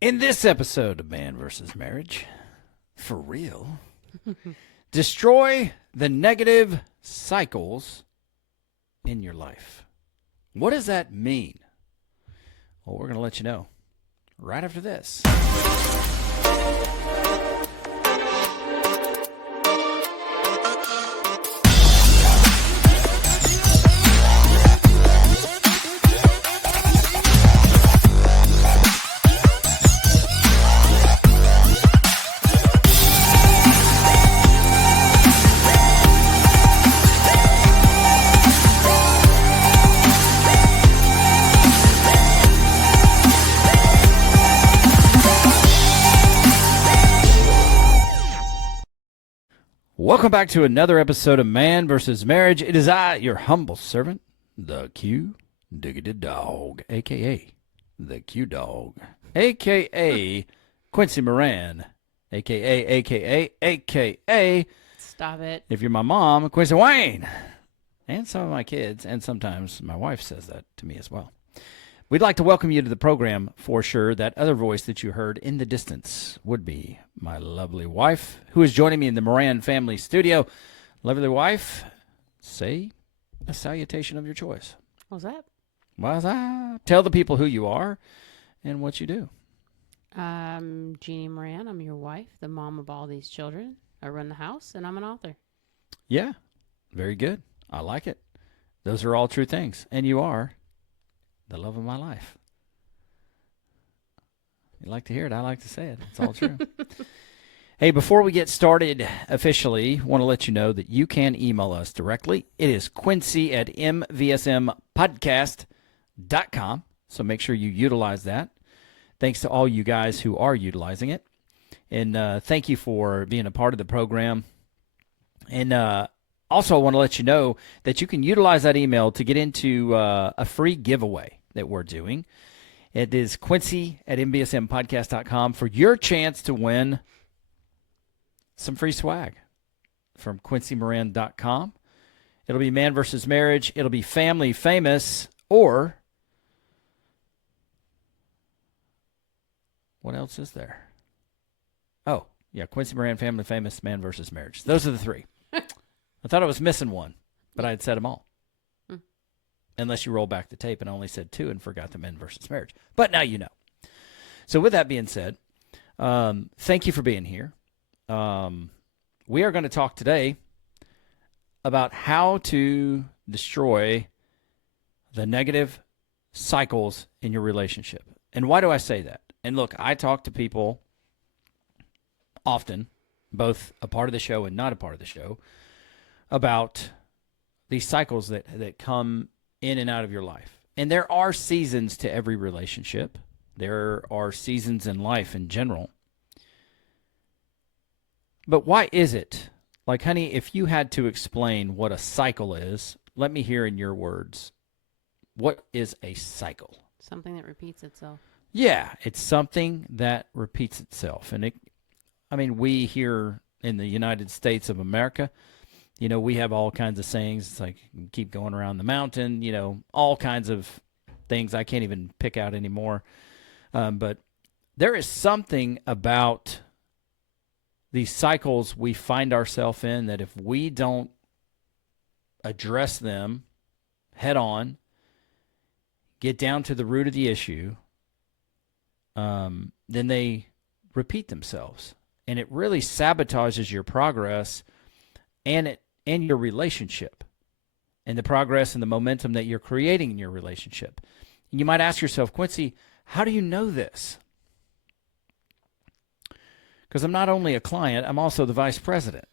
In this episode of Man vs. Marriage, for real, destroy the negative cycles in your life. What does that mean? Well, we're going to let you know right after this. Welcome back to another episode of Man vs. Marriage. It is I, your humble servant, the Q Diggity Dog, a.k.a. the Q Dog, a.k.a. Quincy Moran, a.k.a. Stop it. if you're my mom, Quincy Wayne, and some of my kids, and sometimes my wife says that to me as well. We'd like to welcome you to the program for sure. That other voice that you heard in the distance would be my lovely wife, who is joining me in the Moran family studio. Lovely wife, say a salutation of your choice. What's that? What's that? Tell the people who you are and what you do. Jeannie Moran. I'm your wife, the mom of all these children. I run the house, and I'm an author. Yeah, very good. I like it. Those are all true things. And you are the love of my life. You like to hear it. I like to say it. It's all true. Hey, before we get started officially, want to let you know that you can email us directly. It is Quincy at MVSMpodcast.com. So make sure you utilize that. Thanks to all you guys who are utilizing it. And thank you for being a part of the program. And also, I want to let you know that you can utilize that email to get into a free giveaway that we're doing. It is Quincy at MVSMpodcast.com for your chance to win some free swag from QuincyMoran.com. It'll be Man vs. Marriage. It'll be Family Famous, or what else is there? Oh, yeah, Quincy Moran, Family Famous, Man vs. Marriage. Those are the three. I thought I was missing one, but I had said them all. Unless you roll back the tape and only said two and forgot the Men versus Marriage. But now you know. So with that being said, thank you for being here. We are going to talk today about how to destroy the negative cycles in your relationship. And why do I say that? And look, I talk to people often, both a part of the show and not a part of the show, about these cycles that come in and out of your life. And there are seasons to every relationship. There are seasons in life in general. But why is it? Like, honey, if you had to explain what a cycle is, let me hear in your words. What is a cycle? Something that repeats itself. Yeah, it's something that repeats itself. And we here in the United States of America, we have all kinds of sayings. It's like, keep going around the mountain, all kinds of things I can't even pick out anymore. But there is something about these cycles we find ourselves in that if we don't address them head on, get down to the root of the issue, then they repeat themselves. And it really sabotages your progress and your relationship, and the progress and the momentum that you're creating in your relationship. And you might ask yourself, Quincy, how do you know this? Because I'm not only a client, I'm also the vice president.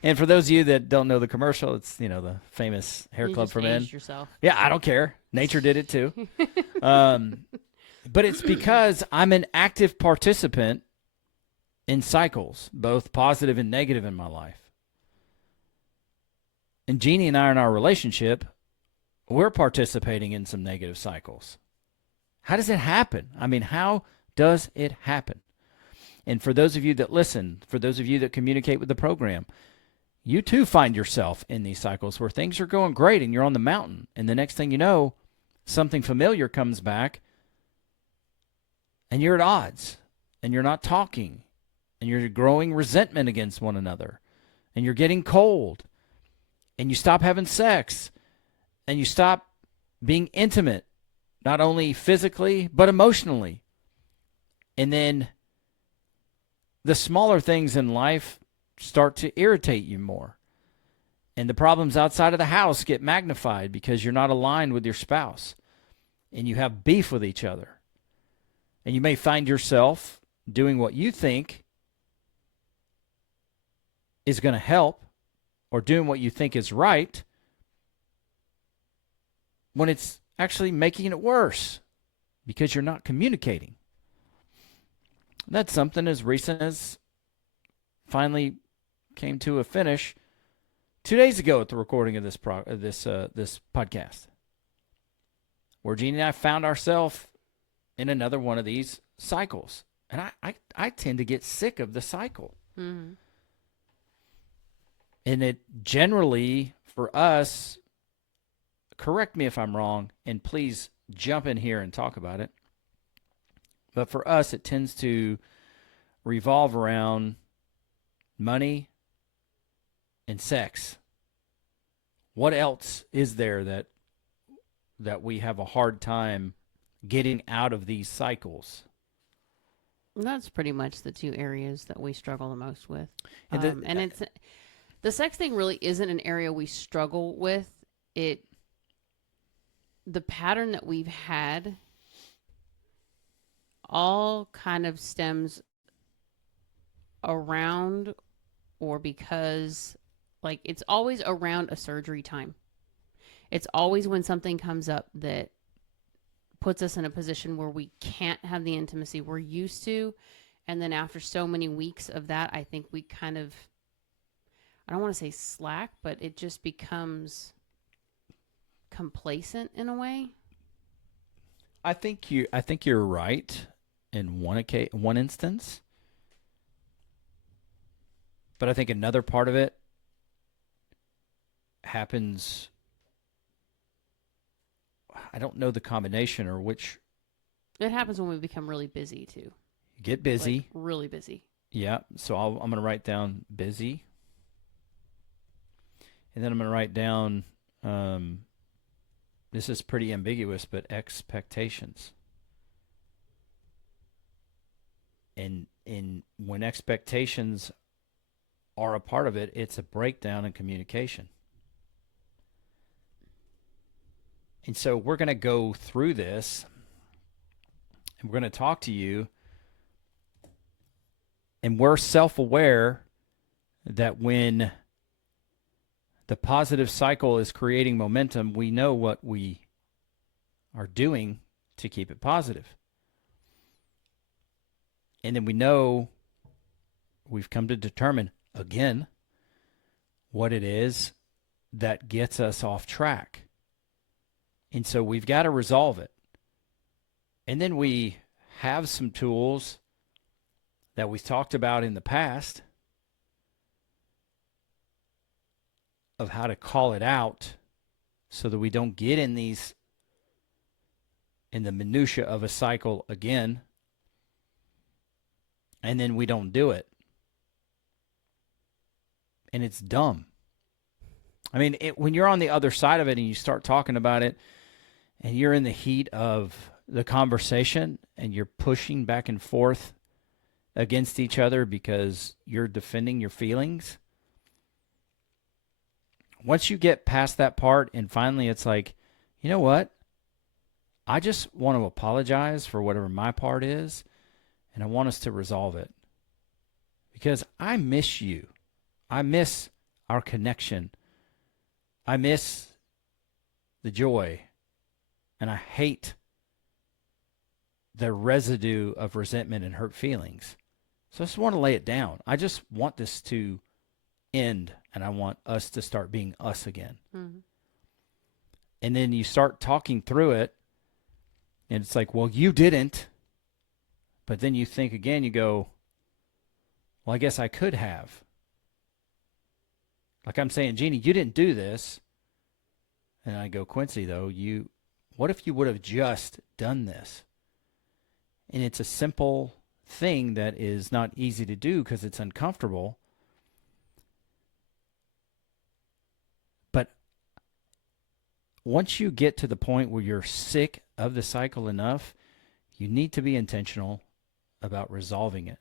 And for those of you that don't know the commercial, it's, the famous hair club for men. Yourself. Yeah, I don't care. Nature did it too. But it's because I'm an active participant in cycles, both positive and negative in my life. And Jeannie and I in our relationship, we're participating in some negative cycles. How does it happen? How does it happen? And for those of you that listen, for those of you that communicate with the program, you too find yourself in these cycles where things are going great and you're on the mountain. And the next thing you know, something familiar comes back and you're at odds, and you're not talking, and you're growing resentment against one another, and you're getting cold, and you stop having sex, and you stop being intimate, not only physically, but emotionally. And then the smaller things in life start to irritate you more. And the problems outside of the house get magnified because you're not aligned with your spouse. And you have beef with each other. And you may find yourself doing what you think is going to help, or doing what you think is right, when it's actually making it worse because you're not communicating. That's something as recent as finally came to a finish 2 days ago at the recording of this podcast, where Jeannie and I found ourselves in another one of these cycles. And I tend to get sick of the cycle. Mm-hmm. And it generally, for us, correct me if I'm wrong, and please jump in here and talk about it. But for us, it tends to revolve around money and sex. What else is there that we have a hard time getting out of these cycles? That's pretty much the two areas that we struggle the most with. And and it's the sex thing really isn't an area we struggle with. The pattern that we've had all kind of stems around, or because, like, it's always around a surgery time. It's always when something comes up that puts us in a position where we can't have the intimacy we're used to. And then after so many weeks of that, I think we kind of, I don't want to say slack, but it just becomes complacent in a way. I think you're right in one instance. But I think another part of it happens, I don't know the combination or which. It happens when we become really busy too. Get busy. Like, really busy. Yeah. So I'm going to write down busy. And then I'm going to write down, this is pretty ambiguous, but expectations. And when expectations are a part of it, it's a breakdown in communication. And so we're going to go through this, and we're going to talk to you, and we're self-aware that when the positive cycle is creating momentum, we know what we are doing to keep it positive. And then we know, we've come to determine, again, what it is that gets us off track. And so we've got to resolve it. And then we have some tools that we've talked about in the past of how to call it out so that we don't get in the minutia of a cycle again, and then we don't do it. And it's dumb. I mean, when you're on the other side of it and you start talking about it and you're in the heat of the conversation and you're pushing back and forth against each other because you're defending your feelings, once you get past that part and finally it's like, you know what? I just want to apologize for whatever my part is, and I want us to resolve it. Because I miss you. I miss our connection. I miss the joy. And I hate the residue of resentment and hurt feelings. So I just want to lay it down. I just want this to end, and I want us to start being us again. Mm-hmm. And then you start talking through it, and it's like, well, you didn't. But then you think again, you go, well, I guess I could have. Like I'm saying, Jeannie, you didn't do this. And I go, Quincy, though, what if you would have just done this? And it's a simple thing that is not easy to do because it's uncomfortable. But once you get to the point where you're sick of the cycle enough, you need to be intentional about resolving it.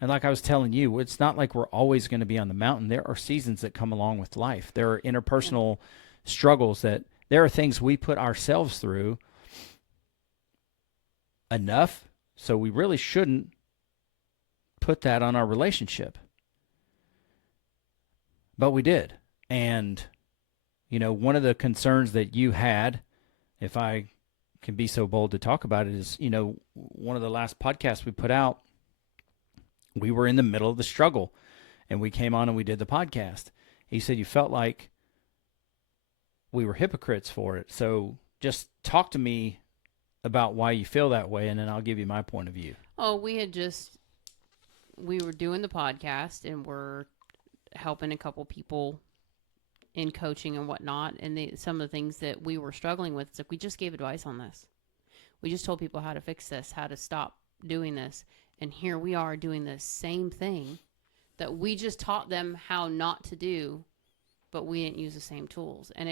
And like I was telling you, it's not like we're always going to be on the mountain. There are seasons that come along with life. There are interpersonal struggles that there are things we put ourselves through enough, so we really shouldn't put that on our relationship. But we did. And, one of the concerns that you had, if I can be so bold to talk about it, is, one of the last podcasts we put out, we were in the middle of the struggle and we came on and we did the podcast. He said you felt like we were hypocrites for it. So just talk to me about why you feel that way, and then I'll give you my point of view. Oh, we were doing the podcast and we're helping a couple people in coaching and whatnot. And some of the things that we were struggling with, it's like we just gave advice on this. We just told people how to fix this, how to stop doing this. And here we are doing the same thing that we just taught them how not to do, but we didn't use the same tools. And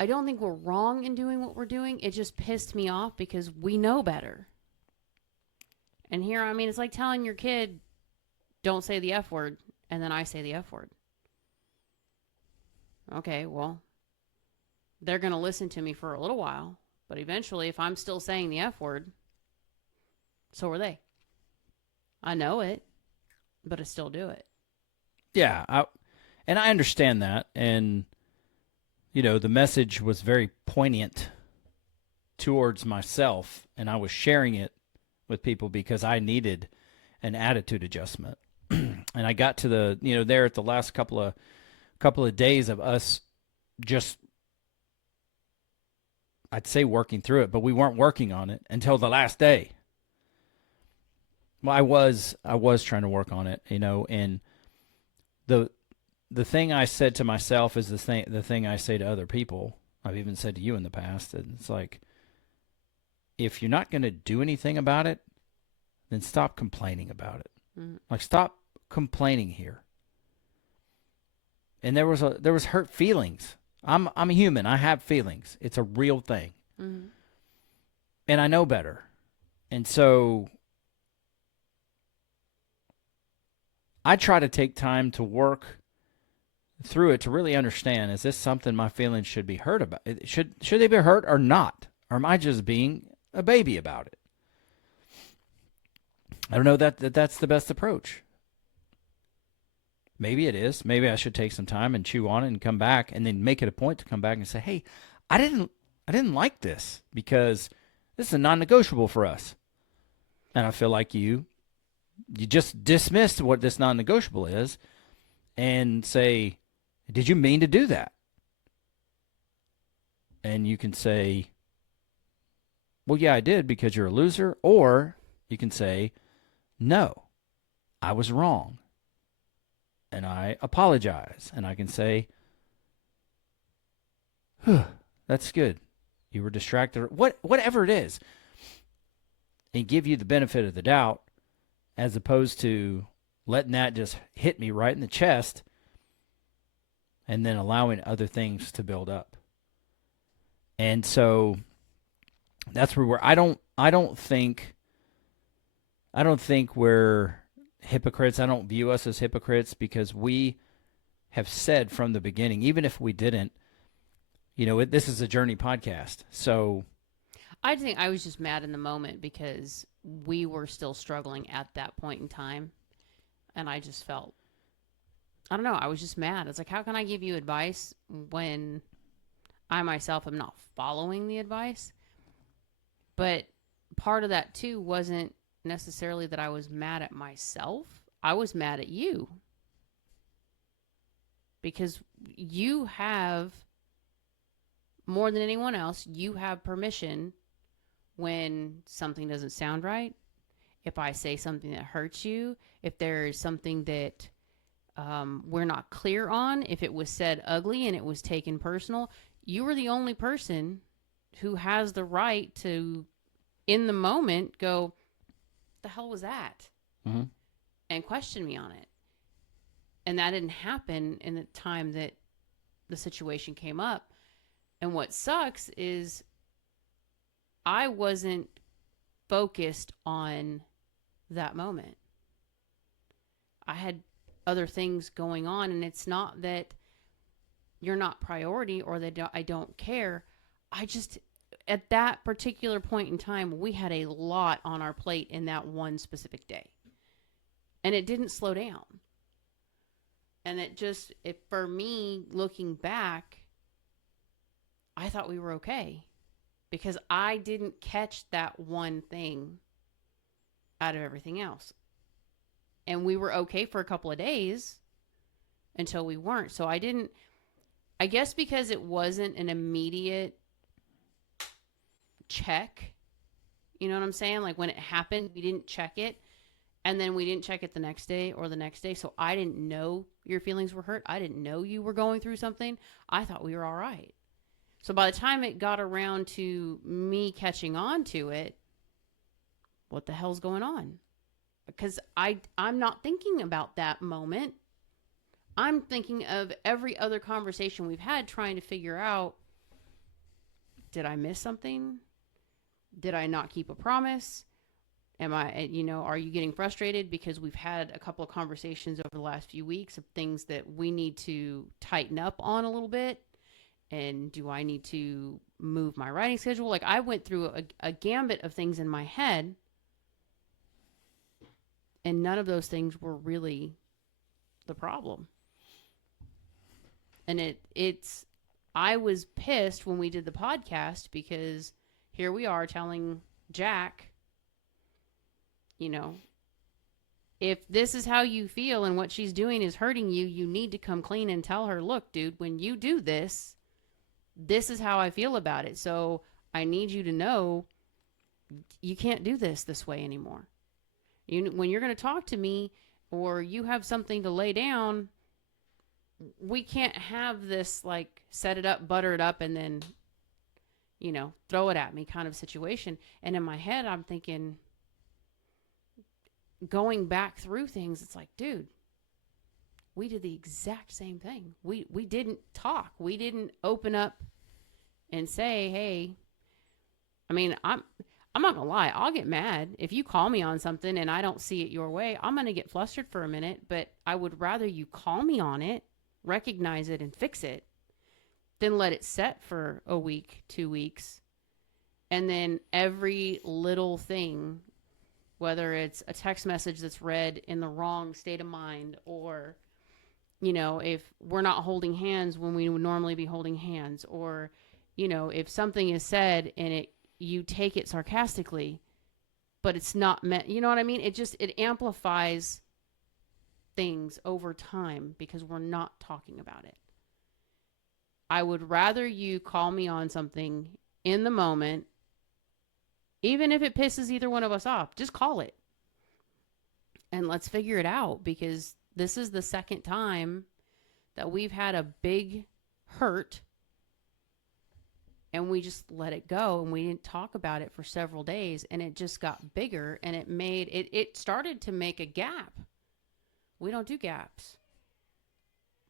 I don't think we're wrong in doing what we're doing. It just pissed me off because we know better. And here, it's like telling your kid, don't say the F word, and then I say the F word. Okay, well, they're going to listen to me for a little while, but eventually, if I'm still saying the F word, so are they. I know it, but I still do it. Yeah, and I understand that. And, the message was very poignant towards myself, and I was sharing it with people because I needed an attitude adjustment. And I got to the, there at the last couple of days of us just, I'd say working through it, but we weren't working on it until the last day. Well, I was trying to work on it, and the thing I said to myself is the thing I say to other people. I've even said to you in the past, and it's like, if you're not going to do anything about it, then stop complaining about it. Mm-hmm. Like, stop complaining here. And there was hurt feelings. I'm a human. I have feelings. It's a real thing. Mm-hmm. And I know better. And so I try to take time to work through it to really understand, is this something my feelings should be hurt about? Should they be hurt or not? Or am I just being a baby about it? I don't know that's the best approach. Maybe it is. Maybe I should take some time and chew on it and come back and then make it a point to come back and say, hey, I didn't like this because this is a non-negotiable for us. And I feel like you just dismissed what this non-negotiable is and say, did you mean to do that? And you can say, well, yeah, I did because you're a loser. Or you can say, no, I was wrong. And I apologize. And I can say, that's good. You were distracted. Whatever it is. And give you the benefit of the doubt, as opposed to letting that just hit me right in the chest and then allowing other things to build up. And so that's where I don't think we're hypocrites. I don't view us as hypocrites because we have said from the beginning, even if we didn't, this is a journey podcast. So I think I was just mad in the moment because we were still struggling at that point in time. And I just felt, I don't know, I was just mad. It's like, how can I give you advice when I myself am not following the advice? But part of that too wasn't necessarily that I was mad at myself. I was mad at you. Because you have, more than anyone else, you have permission when something doesn't sound right. If I say something that hurts you, if there is something that we're not clear on, if it was said ugly and it was taken personal, you were the only person who has the right to, in the moment, go, the hell was that? Mm-hmm. And question me on it. And that didn't happen in the time that the situation came up. And what sucks is I wasn't focused on that moment. I had other things going on, and it's not that you're not priority or that I don't care. I just, at that particular point in time, we had a lot on our plate in that one specific day. And it didn't slow down. And for me, looking back, I thought we were okay because I didn't catch that one thing out of everything else. And we were okay for a couple of days until we weren't. So I guess because it wasn't an immediate check, you know what I'm saying? Like when it happened, we didn't check it. And then we didn't check it the next day or the next day. So I didn't know your feelings were hurt. I didn't know you were going through something. I thought we were all right. So by the time it got around to me catching on to it, what the hell's going on? Because I'm not thinking about that moment. I'm thinking of every other conversation we've had, trying to figure out, did I miss something? Did I not keep a promise? Are you getting frustrated because we've had a couple of conversations over the last few weeks of things that we need to tighten up on a little bit? And do I need to move my writing schedule? Like I went through a gambit of things in my head, and none of those things were really the problem. And I was pissed when we did the podcast because here we are telling Jack, if this is how you feel and what she's doing is hurting you, you need to come clean and tell her, look, dude, when you do this, this is how I feel about it. So I need you to know you can't do this way anymore. When you're going to talk to me or you have something to lay down, we can't have this like set it up, butter it up, and then, throw it at me kind of situation. And in my head, I'm thinking, going back through things, it's like, dude, we did the exact same thing. We didn't talk. We didn't open up and say, hey, I'm not gonna lie, I'll get mad if you call me on something and I don't see it your way. I'm gonna get flustered for a minute, but I would rather you call me on it, recognize it, and fix it than let it set for a week, 2 weeks, and then every little thing, whether it's a text message that's read in the wrong state of mind, or, if we're not holding hands when we would normally be holding hands, or, if something is said and you take it sarcastically, but it's not meant, you know what I mean? It amplifies things over time because we're not talking about it. I would rather you call me on something in the moment, even if it pisses either one of us off, just call it. And let's figure it out, because this is the second time that we've had a big hurt and we just let it go and we didn't talk about it for several days, and it just got bigger, and it started to make a gap. We don't do gaps.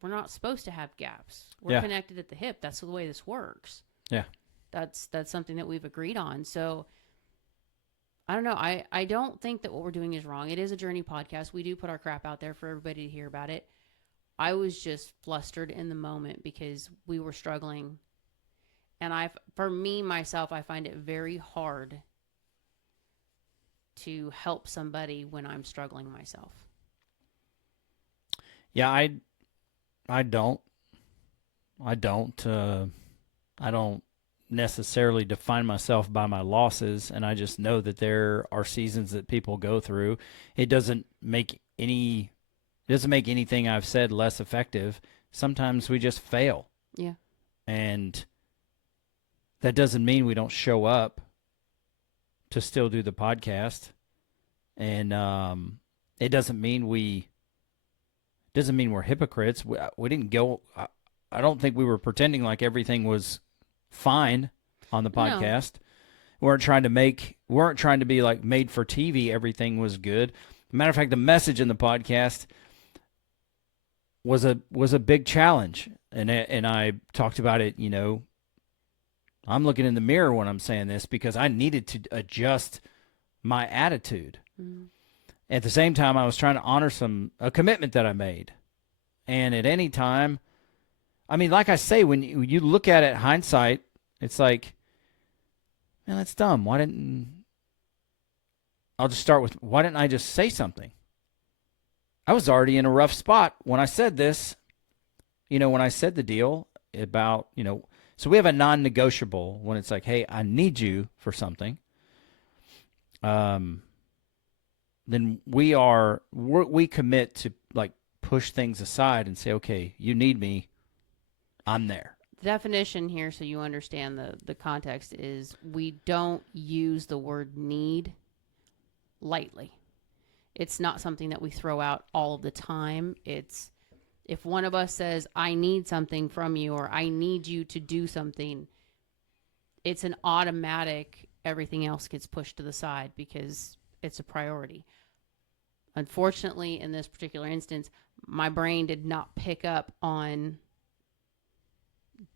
We're not supposed to have gaps. We're connected at the hip. That's the way this works. Yeah. That's something that we've agreed on. So I don't know. I don't think that what we're doing is wrong. It is a journey podcast. We do put our crap out there for everybody to hear about it. I was just flustered in the moment because we were struggling. And for me, myself, I find it very hard to help somebody when I'm struggling myself. Yeah, I don't necessarily define myself by my losses, and I just know that there are seasons that people go through. It doesn't make anything I've said less effective. Sometimes we just fail. Yeah. And that doesn't mean we don't show up to still do the podcast. And it doesn't mean we're hypocrites. We didn't go. I don't think we were pretending like everything was fine. on the No. podcast. We weren't trying to be like made for TV. Everything was good. Matter of fact, the message in the podcast was a big challenge, and I talked about it. I'm looking in the mirror when I'm saying this because I needed to adjust my attitude. Mm. At the same time, I was trying to honor a commitment that I made. And at any time, I mean, like I say, when you look at it hindsight, it's like, man, that's dumb. I'll just start with, why didn't I just say something? I was already in a rough spot when I said this, when I said the deal about, so we have a non-negotiable when it's like, hey, I need you for something. Then we commit to like push things aside and say, okay, you need me, I'm there. The definition here, so you understand the context, is we don't use the word need lightly. It's not something that we throw out all of the time. It's if one of us says, I need something from you, or I need you to do something, it's an automatic, everything else gets pushed to the side because it's a priority. Unfortunately, in this particular instance, my brain did not pick up on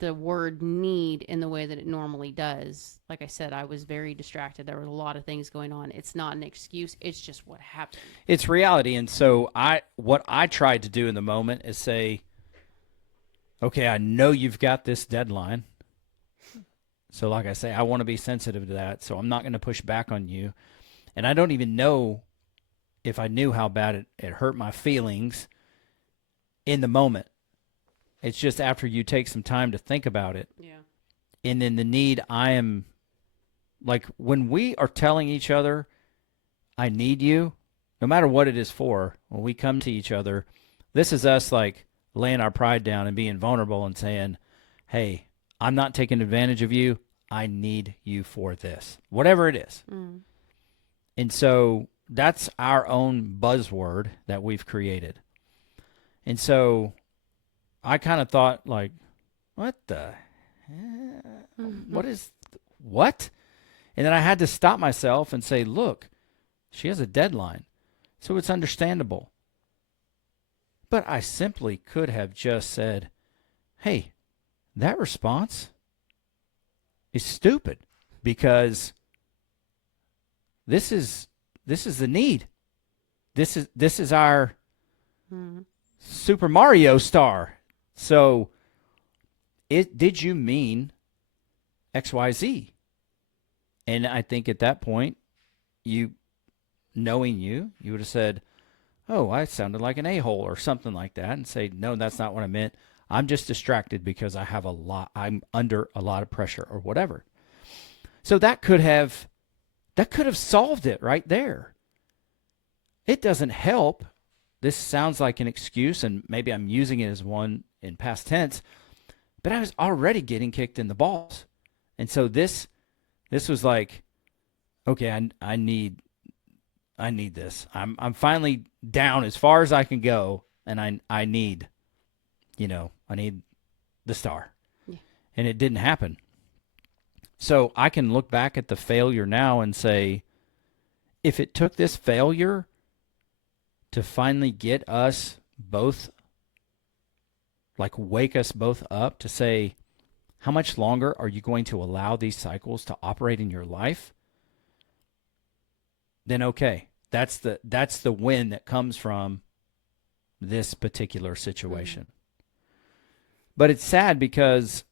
the word need in the way that it normally does. Like I said, I was very distracted. There were a lot of things going on. It's not an excuse. It's just what happened. It's reality. And so what I tried to do in the moment is say, okay, I know you've got this deadline. So like I say, I want to be sensitive to that. So I'm not going to push back on you. And I don't even know if I knew how bad it hurt my feelings in the moment. It's just after you take some time to think about it. Yeah. And then the need, I am, like when we are telling each other, I need you, no matter what it is for, when we come to each other, this is us like laying our pride down and being vulnerable and saying, hey, I'm not taking advantage of you. I need you for this, whatever it is. Mm. And so that's our own buzzword that we've created. And so I kind of thought like, what? And then I had to stop myself and say, look, she has a deadline. So it's understandable. But I simply could have just said, hey, that response is stupid because this is the need. This is our Super Mario star. So did you mean XYZ? And I think at that point, knowing you would have said, oh, I sounded like an a-hole or something like that, and say, no, that's not what I meant. I'm just distracted because I'm under a lot of pressure or whatever. So that could have solved it right there. It doesn't help. This sounds like an excuse, and maybe I'm using it as one in past tense, but I was already getting kicked in the balls. And so this was like, okay, I need this. I'm finally down as far as I can go, and I need the star. Yeah. And it didn't happen. So I can look back at the failure now and say, if it took this failure to finally get us both, like wake us both up to say, how much longer are you going to allow these cycles to operate in your life? Then okay, that's the win that comes from this particular situation. Mm-hmm. But it's sad because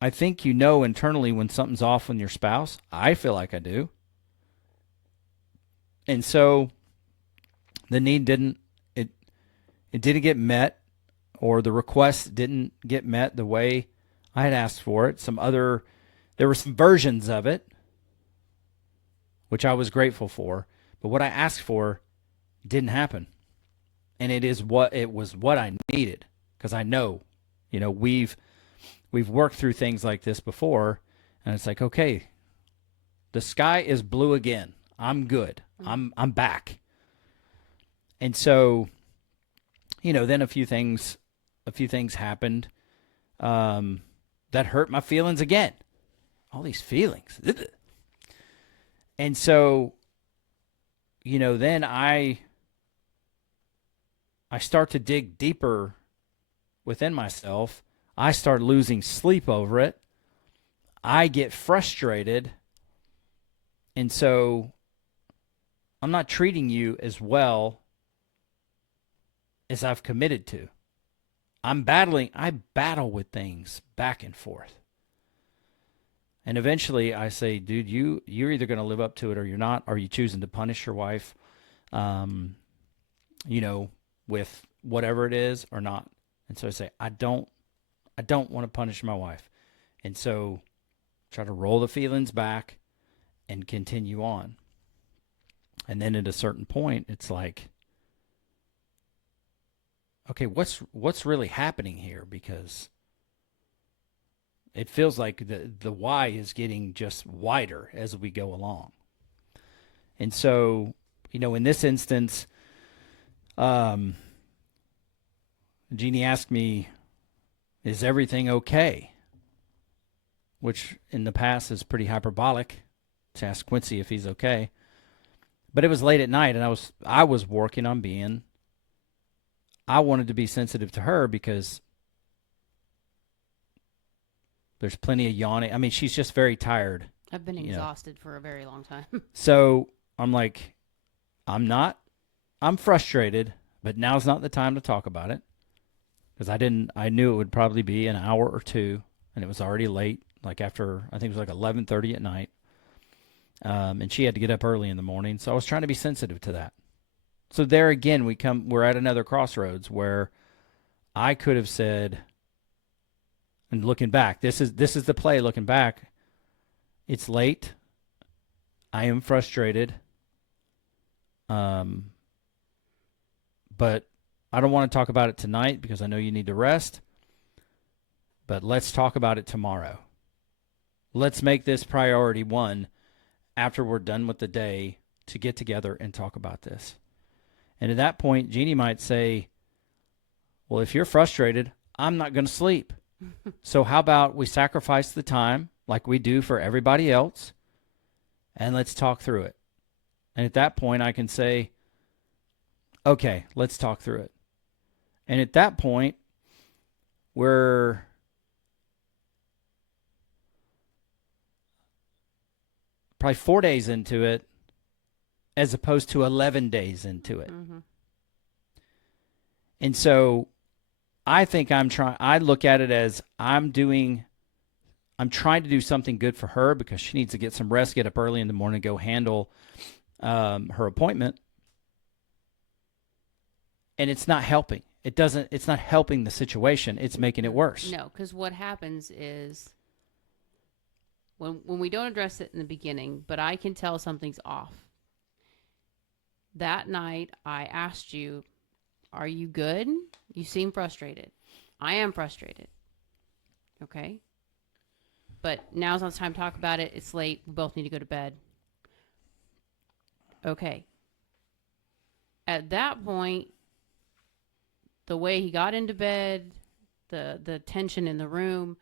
I think internally when something's off with your spouse. I feel like I do. And so the need didn't get met, or the request didn't get met the way I had asked for it. There were some versions of it, which I was grateful for, but what I asked for didn't happen. And it was what I needed, because I know, we've worked through things like this before, and it's like, okay, the sky is blue again. I'm good. I'm back. And so, then a few things happened that hurt my feelings again. all these feelings. And so, then I start to dig deeper within myself. I start losing sleep over it. I get frustrated. And so I'm not treating you as well as I've committed to. I battle with things back and forth. And eventually I say, dude, you're either going to live up to it or you're not. Are you choosing to punish your wife, with whatever it is or not? And so I say, I don't want to punish my wife. And so try to roll the feelings back and continue on. And then at a certain point, it's like, okay, what's really happening here? Because it feels like the why is getting just wider as we go along. And so, in this instance, Jeannie asked me, is everything okay? Which in the past is pretty hyperbolic to ask Quincy if he's okay. But it was late at night, and I was working on I wanted to be sensitive to her because there's plenty of yawning. I mean, she's just very tired. I've been exhausted for a very long time. So I'm like, I'm frustrated, but now's not the time to talk about it. Because I knew it would probably be an hour or two, and it was already late, like after, I think it was like 11:30 at night. And she had to get up early in the morning. So I was trying to be sensitive to that. So there again, we're at another crossroads where I could have said, and looking back, this is the play looking back. It's late. I am frustrated. But I don't want to talk about it tonight because I know you need to rest. But let's talk about it tomorrow. Let's make this priority one after we're done with the day to get together and talk about this. And at that point, Jeannie might say, well, if you're frustrated, I'm not going to sleep. So how about we sacrifice the time like we do for everybody else, and let's talk through it. And at that point, I can say, okay, let's talk through it. And at that point, we're probably 4 days into it as opposed to 11 days into it. Mm-hmm. And so I think I look at it as I'm trying to do something good for her because she needs to get some rest, get up early in the morning, go handle her appointment. And it's not helping. It's not helping the situation. It's making it worse. No, because what happens is when we don't address it in the beginning, but I can tell something's off. That night, I asked you, are you good? You seem frustrated. I am frustrated. Okay? But now's not the time to talk about it. It's late. We both need to go to bed. Okay. At that point, the way he got into bed, the tension in the room,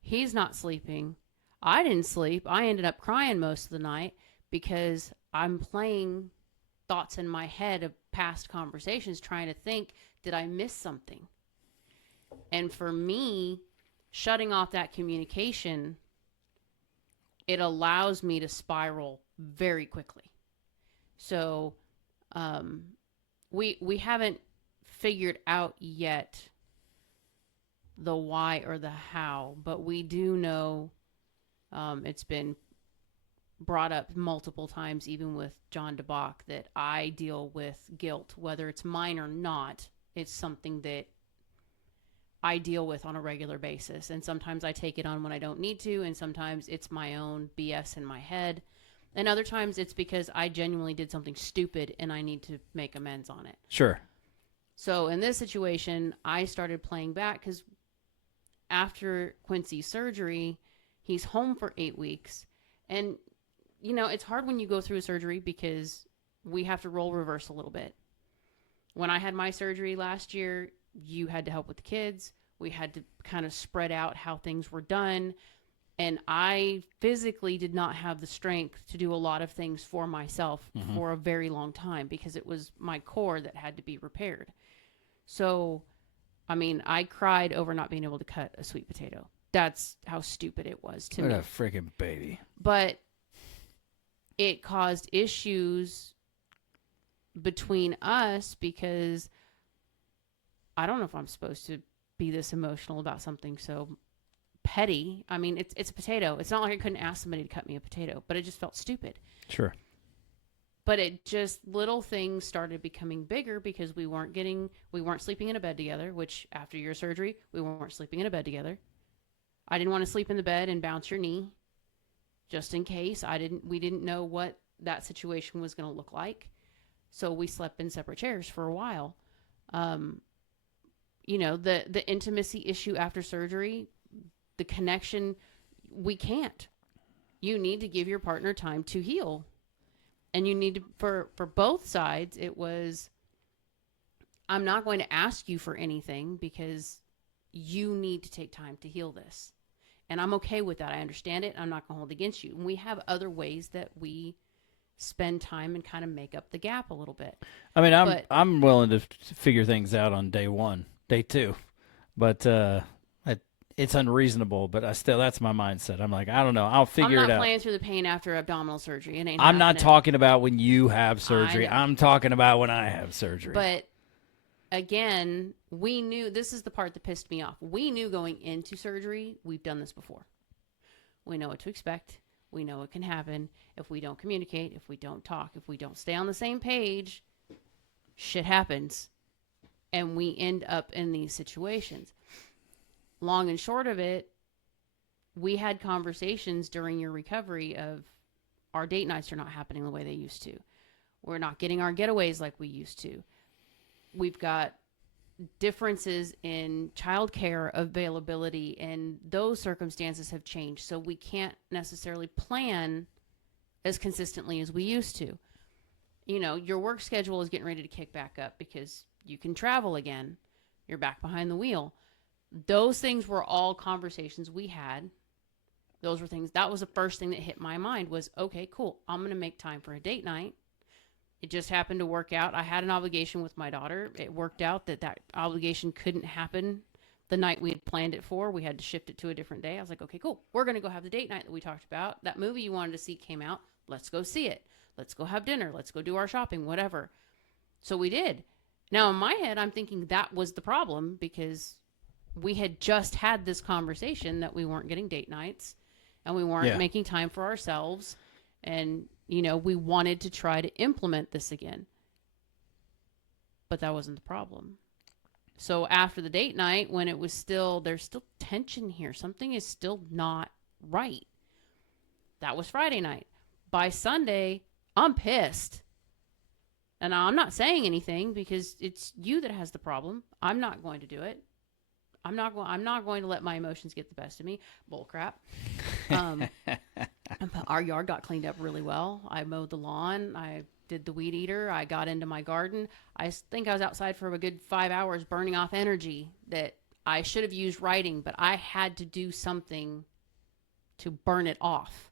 he's not sleeping. I didn't sleep. I ended up crying most of the night because I'm playing thoughts in my head of past conversations, trying to think, did I miss something? And for me, shutting off that communication, it allows me to spiral very quickly. So we haven't figured out yet the why or the how, but we do know it's been brought up multiple times, even with John DeBach, that I deal with guilt, whether it's mine or not. It's something that I deal with on a regular basis. And sometimes I take it on when I don't need to. And sometimes it's my own BS in my head. And other times it's because I genuinely did something stupid and I need to make amends on it. Sure. So in this situation, I started playing back because after Quincy's surgery, he's home for 8 weeks. And, it's hard when you go through a surgery because we have to role reverse a little bit. When I had my surgery last year, you had to help with the kids. We had to kind of spread out how things were done. And I physically did not have the strength to do a lot of things for myself for a very long time because it was my core that had to be repaired. So, I mean, I cried over not being able to cut a sweet potato. That's how stupid it was to What me. a freaking baby. But it caused issues between us because I don't know if I'm supposed to be this emotional about something so petty. I mean, it's a potato. It's not like I couldn't ask somebody to cut me a potato, but it just felt stupid. Sure. But it just, little things started becoming bigger because we weren't sleeping in a bed together, which after your surgery, we weren't sleeping in a bed together. I didn't want to sleep in the bed and bounce your knee just in case. We didn't know what that situation was going to look like. So we slept in separate chairs for a while. The intimacy issue after surgery, the connection, we can't. You need to give your partner time to heal. And you need to, for both sides, it was, I'm not going to ask you for anything because you need to take time to heal this. And I'm okay with that. I understand it. I'm not going to hold it against you. And we have other ways that we spend time and kind of make up the gap a little bit. I mean, I'm willing to figure things out on day 1, day 2, but it's unreasonable. But that's my mindset. I'm like, I don't know. I'll figure it out. I'm not playing through the pain after abdominal surgery. It ain't I'm not happening. talking about when you have surgery. I'm talking about when I have surgery. But again, we knew, this is the part that pissed me off. We knew going into surgery, we've done this before. We know what to expect. We know what can happen if we don't communicate, if we don't talk, if we don't stay on the same page, shit happens. And we end up in these situations. Long and short of it, we had conversations during your recovery of our date nights are not happening the way they used to. We're not getting our getaways like we used to. We've got differences in childcare availability, and those circumstances have changed. So we can't necessarily plan as consistently as we used to. You know, your work schedule is getting ready to kick back up because you can travel again. You're back behind the wheel. Those things were all conversations we had. Those were things, that was the first thing that hit my mind was, okay, cool. I'm going to make time for a date night. It just happened to work out. I had an obligation with my daughter. It worked out that obligation couldn't happen the night we had planned it for. We had to shift it to a different day. I was like, okay, cool. We're going to go have the date night that we talked about. That movie you wanted to see came out. Let's go see it. Let's go have dinner. Let's go do our shopping, whatever. So we did. Now in my head, I'm thinking that was the problem because we had just had this conversation that we weren't getting date nights and we weren't making time for ourselves. And, you know, we wanted to try to implement this again. But that wasn't the problem. So after the date night, when it was still, there's still tension here. Something is still not right. That was Friday night. By Sunday, I'm pissed. And I'm not saying anything because it's you that has the problem. I'm not going to do it. I'm not going to let my emotions get the best of me. Bull crap. Our yard got cleaned up really well. I mowed the lawn. I did the weed eater. I got into my garden. I think I was outside for a good 5 hours burning off energy that I should have used writing, but I had to do something to burn it off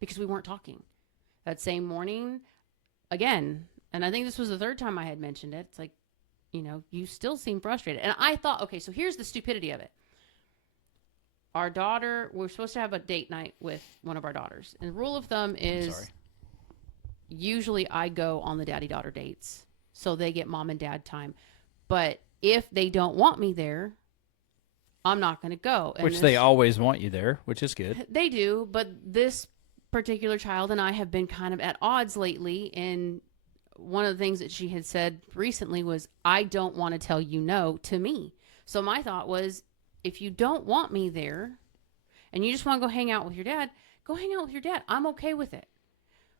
because we weren't talking. That same morning, again, and I think this was the third time I had mentioned it. It's like, you know, you still seem frustrated. And I thought, okay, so here's the stupidity of it. Our daughter, we're supposed to have a date night with one of our daughters. And the rule of thumb is usually I go on the daddy-daughter dates. So they get mom and dad time. But if they don't want me there, I'm not going to go. And which they always want you there, which is good. They do. But this particular child and I have been kind of at odds lately. And one of the things that she had said recently was, I don't want to tell you no to me. So my thought was, if you don't want me there and you just want to go hang out with your dad, go hang out with your dad. I'm okay with it.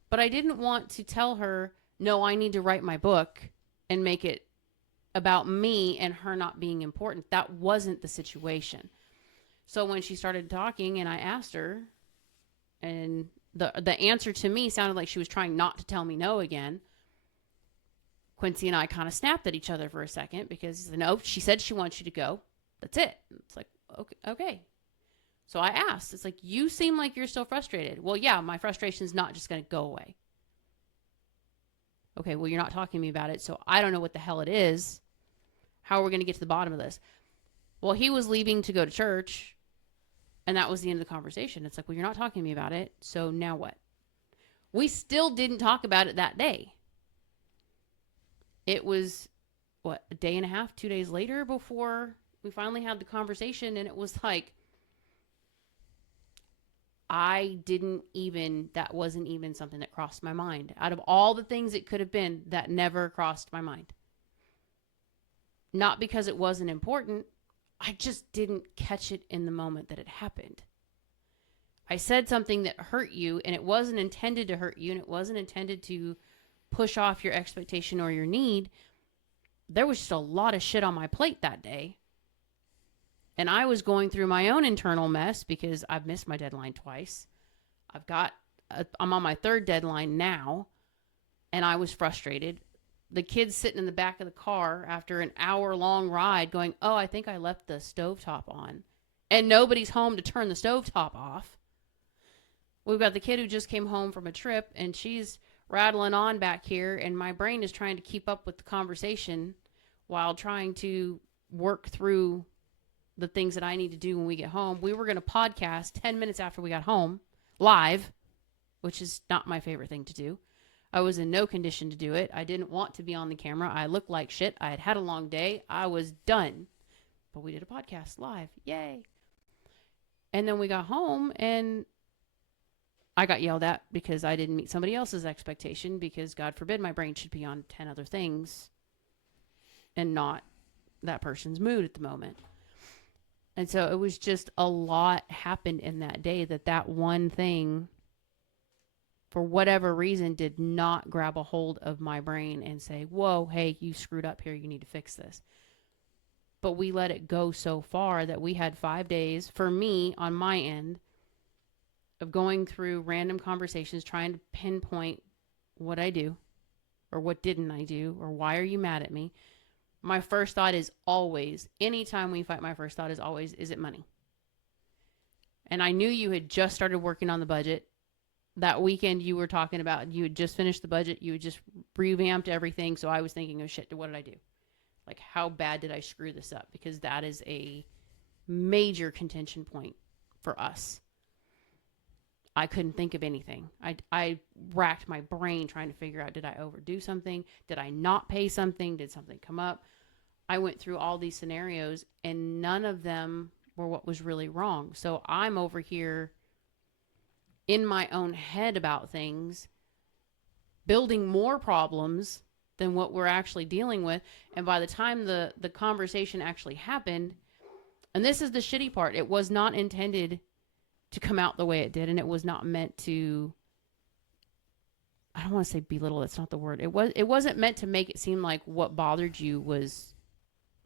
But I didn't want to tell her, no, I need to write my book and make it about me and her not being important. That wasn't the situation. So when she started talking and I asked her, and the answer to me sounded like she was trying not to tell me no again. Quincy and I kind of snapped at each other for a second because, no, she said she wants you to go. That's it. It's like, okay. So I asked, it's like, you seem like you're still frustrated. Well, yeah, my frustration's not just going to go away. Okay, well, you're not talking to me about it, so I don't know what the hell it is. How are we going to get to the bottom of this? Well, he was leaving to go to church, and that was the end of the conversation. It's like, well, you're not talking to me about it, so now what? We still didn't talk about it that day. It was, what, a day and a half, 2 days later before we finally had the conversation, and it was like, that wasn't even something that crossed my mind. Out of all the things it could have been, that never crossed my mind. Not because it wasn't important. I just didn't catch it in the moment that it happened. I said something that hurt you, and it wasn't intended to hurt you, and it wasn't intended to push off your expectation or your need. There was just a lot of shit on my plate that day. And I was going through my own internal mess because I've missed my deadline twice. I'm on my third deadline now, and I was frustrated. The kid's sitting in the back of the car after an hour-long ride going, oh, I think I left the stovetop on. And nobody's home to turn the stovetop off. We've got the kid who just came home from a trip, and she's rattling on back here, and my brain is trying to keep up with the conversation while trying to work through the things that I need to do when we get home. We were going to podcast 10 minutes after we got home, live, which is not my favorite thing to do. I was in no condition to do it. I didn't want to be on the camera. I looked like shit. I had had a long day. I was done. But we did a podcast live. Yay. And then we got home, and I got yelled at because I didn't meet somebody else's expectation, because God forbid my brain should be on 10 other things and not that person's mood at the moment. And so it was just a lot happened in that day that one thing, for whatever reason, did not grab a hold of my brain and say, whoa, hey, you screwed up here. You need to fix this. But we let it go so far that we had 5 days, for me, on my end, of going through random conversations, trying to pinpoint what I do or what didn't I do or why are you mad at me? My first thought is always, anytime we fight, my first thought is always, is it money? And I knew you had just started working on the budget. That weekend you were talking about, you had just finished the budget. You had just revamped everything. So I was thinking, oh shit, what did I do? Like, how bad did I screw this up? Because that is a major contention point for us. I couldn't think of anything. I racked my brain trying to figure out, did I overdo something? Did I not pay something? Did something come up? I went through all these scenarios, and none of them were what was really wrong. So I'm over here in my own head about things, building more problems than what we're actually dealing with. And by the time the conversation actually happened, and this is the shitty part, it was not intended to come out the way it did, and it was not meant to, I don't want to say belittle, that's not the word. It wasn't meant to make it seem like what bothered you was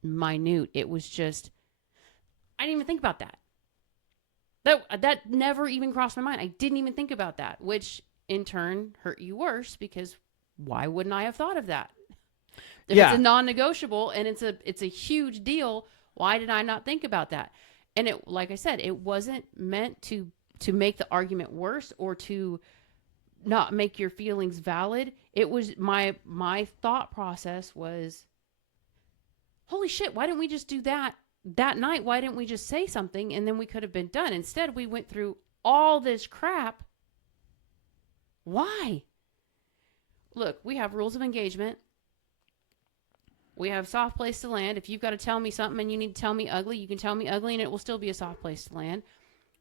minute. It was just, I didn't even think about that. That never even crossed my mind. I didn't even think about that, which in turn hurt you worse, because why wouldn't I have thought of that? If it's a non-negotiable and it's a huge deal, why did I not think about that? And it, like I said, it wasn't meant to make the argument worse or to not make your feelings valid. It was my thought process was, holy shit, why didn't we just do that night? Why didn't we just say something and then we could have been done? Instead, we went through all this crap. Why? Look, we have rules of engagement. We have soft place to land. If you've got to tell me something and you need to tell me ugly, you can tell me ugly and it will still be a soft place to land.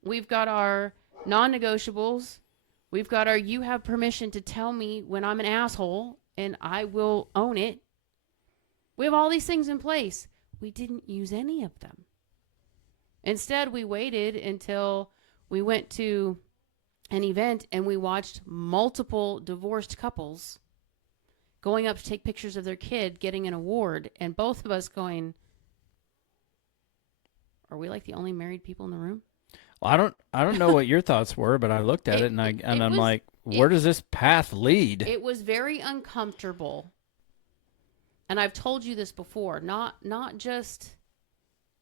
We've got our non-negotiables. We've got our, you have permission to tell me when I'm an asshole and I will own it. We have all these things in place. We didn't use any of them. Instead, we waited until we went to an event and we watched multiple divorced couples going up to take pictures of their kid getting an award, and both of us going, are we like the only married people in the room? Well, I don't know what your thoughts were, but I looked at it and I'm like, where does this path lead? It was very uncomfortable. And I've told you this before, not just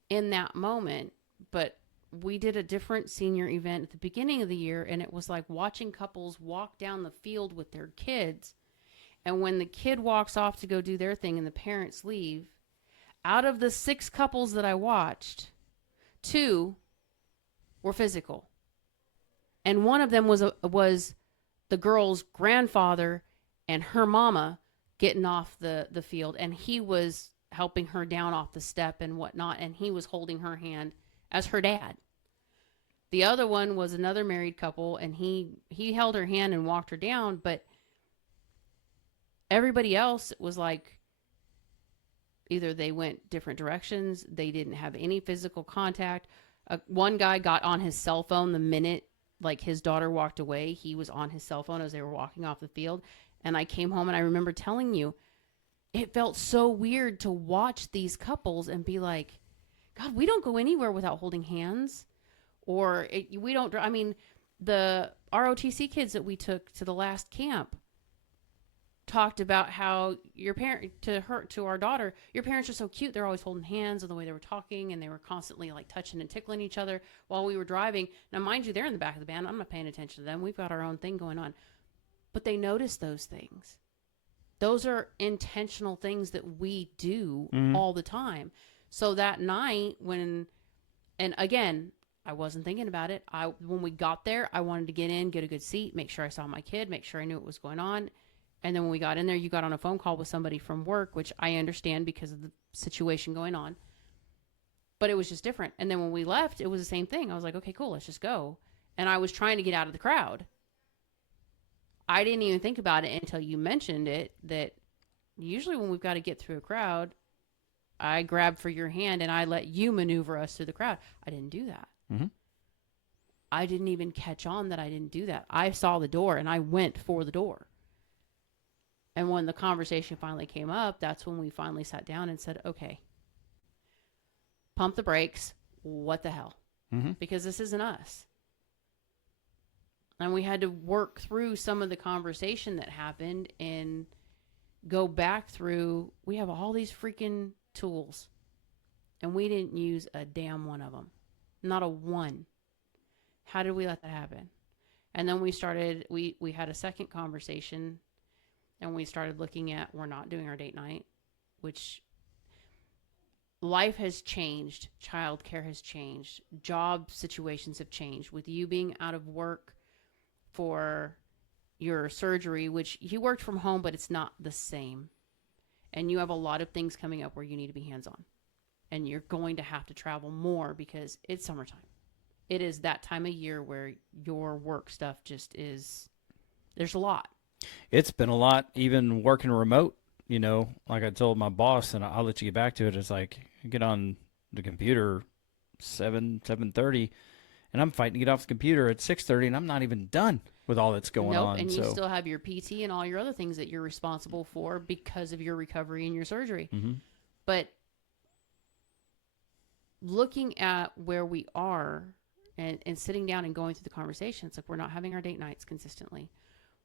in that moment, but we did a different senior event at the beginning of the year, and it was like watching couples walk down the field with their kids. And when the kid walks off to go do their thing and the parents leave, out of the 6 couples that I watched, 2 were physical. And one of them was the girl's grandfather and her mama getting off the field. And he was helping her down off the step and whatnot. And he was holding her hand as her dad. The other one was another married couple, and he held her hand and walked her down. But everybody else was like, either they went different directions, they didn't have any physical contact. One guy got on his cell phone the minute like his daughter walked away. He was on his cell phone as they were walking off the field. And I came home and I remember telling you, it felt so weird to watch these couples and be like, God, we don't go anywhere without holding hands. Or we don't, I mean, the ROTC kids that we took to the last camp talked about how your parent, to our daughter, your parents are so cute. They're always holding hands, and the way they were talking, and they were constantly like touching and tickling each other while we were driving. Now, mind you, they're in the back of the van. I'm not paying attention to them. We've got our own thing going on. But they notice those things. Those are intentional things that we do all the time. So that night and again, I wasn't thinking about it. When we got there, I wanted to get in, get a good seat, make sure I saw my kid, make sure I knew what was going on. And then when we got in there, you got on a phone call with somebody from work, which I understand because of the situation going on. But it was just different. And then when we left, it was the same thing. I was like, okay, cool, let's just go. And I was trying to get out of the crowd. I didn't even think about it until you mentioned it, that usually when we've got to get through a crowd, I grab for your hand and I let you maneuver us through the crowd. I didn't do that. Mm-hmm. I didn't even catch on that I didn't do that. I saw the door and I went for the door. And when the conversation finally came up, that's when we finally sat down and said, okay, pump the brakes. What the hell? Mm-hmm. Because this isn't us. And we had to work through some of the conversation that happened and go back through. We have all these freaking tools, and we didn't use a damn one of them. Not a one. How did we let that happen? And then we had a second conversation, and we started looking at, we're not doing our date night, which life has changed. Childcare has changed. Job situations have changed. With you being out of work for your surgery, which you worked from home, but it's not the same. And you have a lot of things coming up where you need to be hands-on. And you're going to have to travel more because it's summertime. It is that time of year where your work stuff just is, there's a lot. It's been a lot, even working remote, like I told my boss, and I'll let you get back to it. It's like, you get on the computer 7:30, and I'm fighting to get off the computer at 6:30, and I'm not even done with all that's going on. And you still have your PT and all your other things that you're responsible for because of your recovery and your surgery. Mm-hmm. But looking at where we are and sitting down and going through the conversation, it's like we're not having our date nights consistently.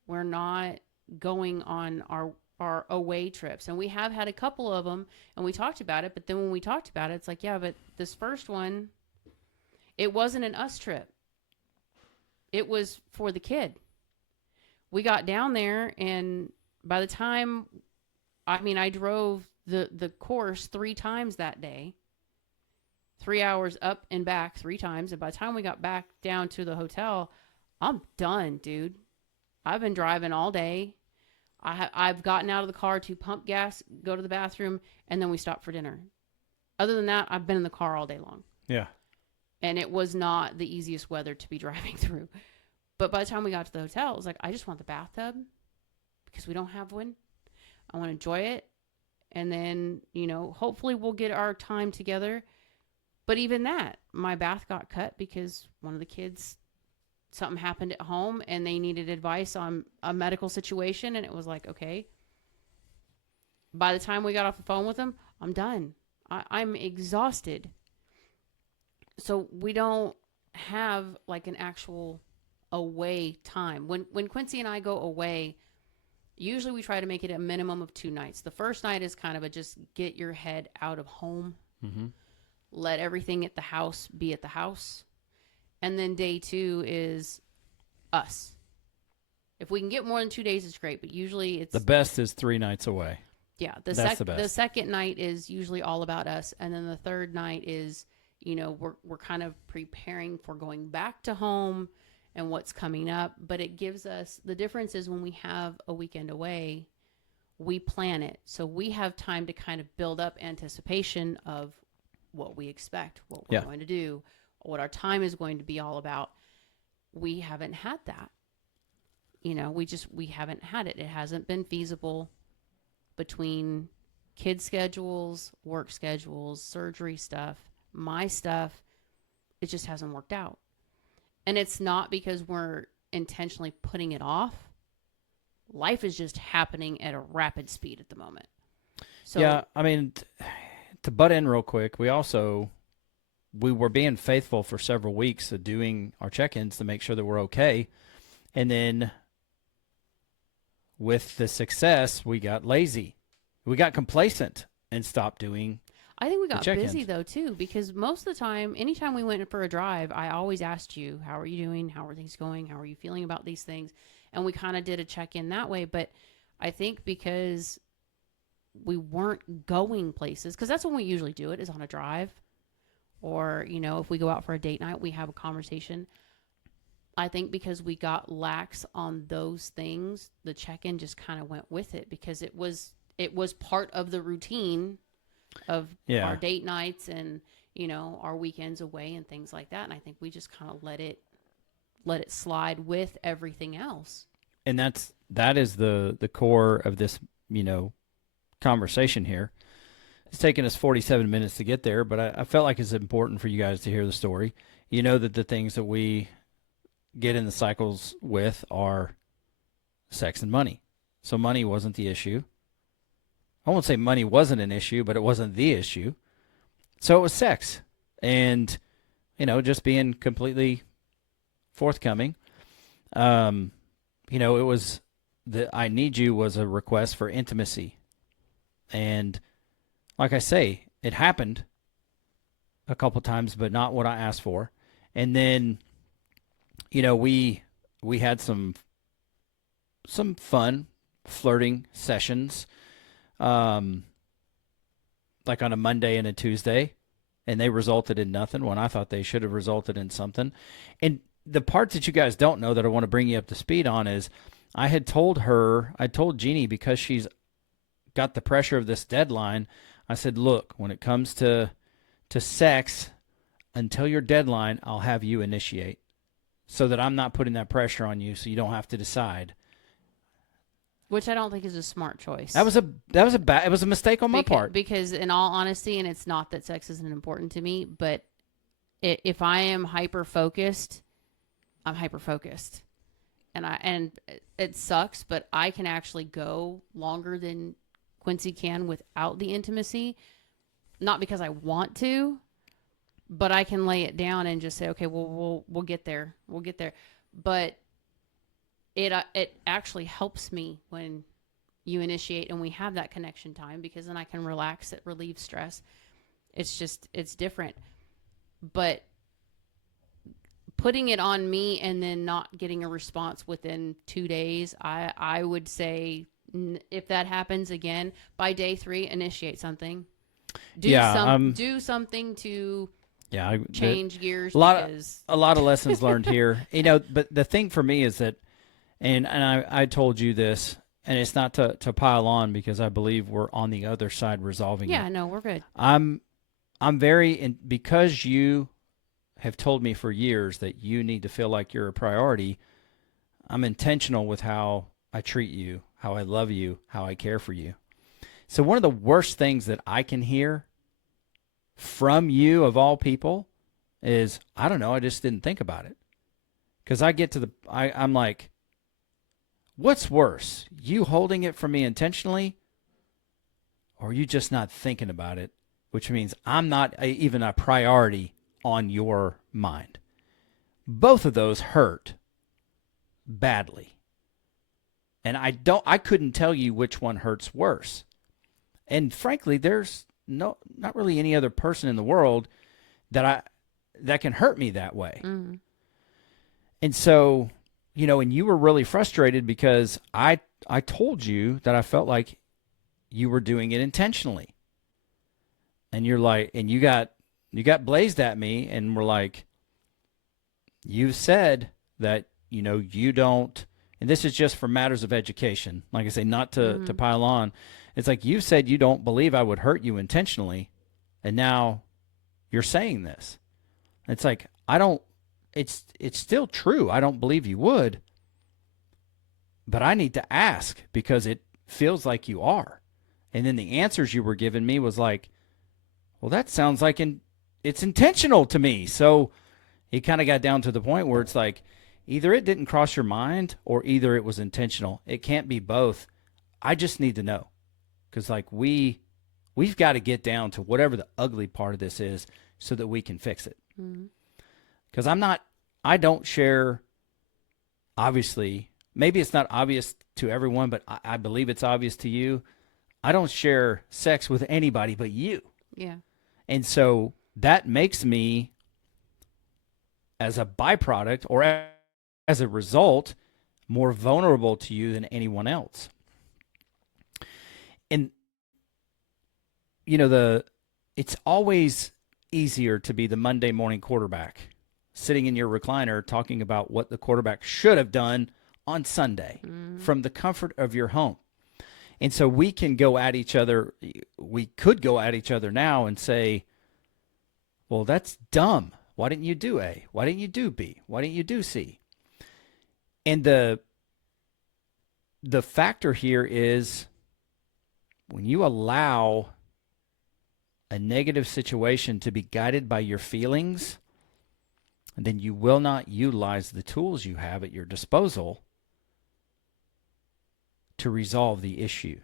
We're not going on our away trips. And we have had a couple of them, and we talked about it. But then when we talked about it, it's like, yeah, but this first one, it wasn't an us trip. It was for the kid. We got down there, and by the time, I drove the course 3 times that day. 3 hours up and back 3 times. And by the time we got back down to the hotel, I'm done, dude. I've been driving all day. I've gotten out of the car to pump gas, go to the bathroom, and then we stopped for dinner. Other than that, I've been in the car all day long. Yeah. And it was not the easiest weather to be driving through. But by the time we got to the hotel, it was like, I just want the bathtub because we don't have one. I want to enjoy it. And then, hopefully we'll get our time together. But even that, my bath got cut because one of the kids, something happened at home and they needed advice on a medical situation. And it was like, okay. By the time we got off the phone with them, I'm done. I'm exhausted. So we don't have like an actual away time. When Quincy and I go away, usually we try to make it a minimum of 2 nights. The first night is kind of a just get your head out of home. Mm-hmm. Let everything at the house be at the house. And then day 2 is us. If we can get more than 2 days, it's great. But usually it's The best is 3 nights away. yeah. That's the best. The second night is usually all about us, and then the third night is, we're kind of preparing for going back to home and what's coming up. But it gives us the difference is when we have a weekend away, we plan it, so we have time to kind of build up anticipation of what we expect, what we're going to do, what our time is going to be all about. We haven't had that. We haven't had it. It hasn't been feasible between kids' schedules, work schedules, surgery stuff, my stuff. It just hasn't worked out. And it's not because we're intentionally putting it off. Life is just happening at a rapid speed at the moment. So yeah, I mean, to butt in real quick, we were being faithful for several weeks of doing our check-ins to make sure that we're okay. And then with the success, we got lazy. We got complacent and stopped doing I think we got the check-ins. busy though too, because most of the time, anytime we went for a drive, I always asked you, how are you doing? How are things going? How are you feeling about these things? And we kind of did a check-in that way. But I think because we weren't going places, because that's when we usually do it, is on a drive. Or, if we go out for a date night, we have a conversation. I think because we got lax on those things, the check-in just kind of went with it, because it was part of the routine of our date nights and, our weekends away and things like that. And I think we just kind of let it slide with everything else. And that is the core of this, conversation here. It's taken us 47 minutes to get there, but I felt like it's important for you guys to hear the story. You know that the things that we get in the cycles with are sex and money. So money wasn't the issue. I won't say money wasn't an issue, but it wasn't the issue. So it was sex. And, just being completely forthcoming. It was the I need you was a request for intimacy. And like I say, it happened a couple times, but not what I asked for. And then, we had some fun flirting sessions, like on a Monday and a Tuesday, and they resulted in nothing when I thought they should have resulted in something. And the part that you guys don't know that I want to bring you up to speed on is I told Jeannie, because she's got the pressure of this deadline, I said, look, when it comes to sex, until your deadline, I'll have you initiate so that I'm not putting that pressure on you so you don't have to decide. Which I don't think is a smart choice. It was a mistake on my part. Because in all honesty, and it's not that sex isn't important to me, but if I am hyper-focused, I'm hyper-focused. And it sucks, but I can actually go longer than Quincy can without the intimacy. Not because I want to, but I can lay it down and just say, okay, well, we'll get there. We'll get there. But it actually helps me when you initiate and we have that connection time, because then I can relax, it relieves stress. It's different. But putting it on me and then not getting a response within 2 days, I would say, if that happens again, by day 3, initiate something. Do something to change gears. A lot of lessons learned here. But the thing for me is that, and I told you this, and it's not to pile on, because I believe we're on the other side resolving it. Yeah, no, we're good. I'm because you have told me for years that you need to feel like you're a priority. I'm intentional with how I treat you, how I love you, how I care for you. So one of the worst things that I can hear from you, of all people, is, I don't know, I just didn't think about it. Because I get to I'm like, what's worse, you holding it from me intentionally, or you just not thinking about it, which means I'm not even a priority on your mind? Both of those hurt badly. And I couldn't tell you which one hurts worse. And frankly, there's not really any other person in the world that can hurt me that way. Mm-hmm. And so, and you were really frustrated because I told you that I felt like you were doing it intentionally. And you're like, and you got blazed at me and were like, you said that, you don't, and this is just for matters of education. Like I say, not to pile on. It's like you said you don't believe I would hurt you intentionally, and now you're saying this. It's like I don't. It's still true. I don't believe you would, but I need to ask because it feels like you are. And then the answers you were giving me was like, well, that sounds like it's intentional to me. So it kind of got down to the point where it's like either it didn't cross your mind or either it was intentional. It can't be both. I just need to know because like we've got to get down to whatever the ugly part of this is so that we can fix it. Because I don't share, obviously, maybe it's not obvious to everyone, but I believe it's obvious to you. I don't share sex with anybody but you. Yeah. And so that makes me, as a byproduct or as a result, more vulnerable to you than anyone else. And, it's always easier to be the Monday morning quarterback sitting in your recliner talking about what the quarterback should have done on Sunday from the comfort of your home. And so we can go at each other. We could go at each other now and say, well, that's dumb. Why didn't you do A? Why didn't you do B? Why didn't you do C? And the factor here is when you allow a negative situation to be guided by your feelings, then you will not utilize the tools you have at your disposal to resolve the issue.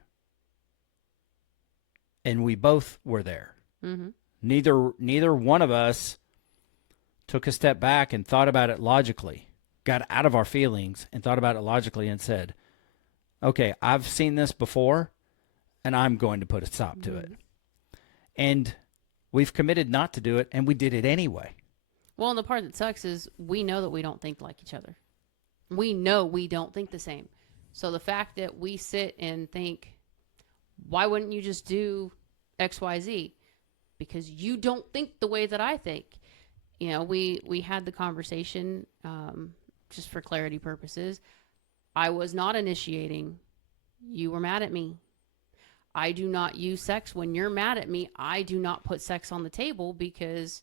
And we both were there. Neither one of us took a step back and thought about it logically, got out of our feelings and thought about it logically and said, okay, I've seen this before and I'm going to put a stop to it. And we've committed not to do it, and we did it anyway. Well, and the part that sucks is we know that we don't think like each other. We know we don't think the same. So the fact that we sit and think, why wouldn't you just do X, Y, Z? Because you don't think the way that I think. We had the conversation, just for clarity purposes. I was not initiating. You were mad at me. I do not use sex when you're mad at me. I do not put sex on the table because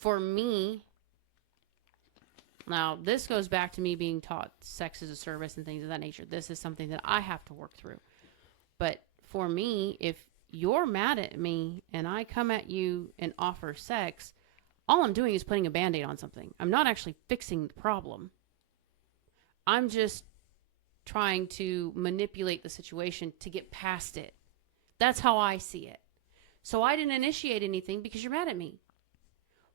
for me, now this goes back to me being taught sex as a service and things of that nature. This is something that I have to work through. But for me, if you're mad at me and I come at you and offer sex, all I'm doing is putting a Band-Aid on something. I'm not actually fixing the problem. I'm just trying to manipulate the situation to get past it. That's how I see it. So I didn't initiate anything because you're mad at me.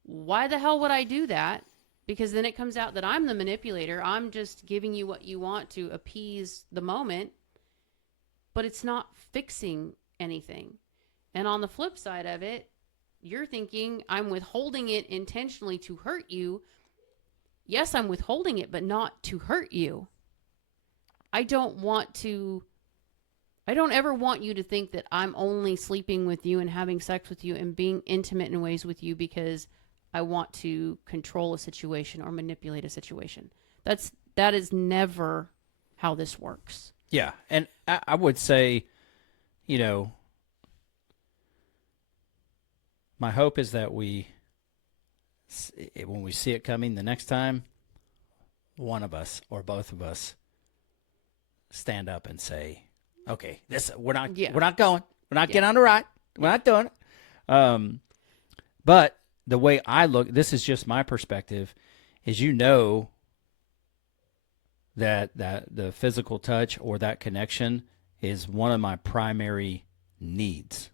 Why the hell would I do that? Because then it comes out that I'm the manipulator. I'm just giving you what you want to appease the moment, but it's not fixing anything. And on the flip side of it, you're thinking I'm withholding it intentionally to hurt you. Yes, I'm withholding it, but not to hurt you. I don't ever want you to think that I'm only sleeping with you and having sex with you and being intimate in ways with you because I want to control a situation or manipulate a situation. That is never how this works. Yeah. And I would say, my hope is that when we see it coming the next time, one of us or both of us stand up and say, okay, we're not going. We're not getting on the ride. We're not doing it. But the way I look, this is just my perspective, is that the physical touch or that connection is one of my primary needs.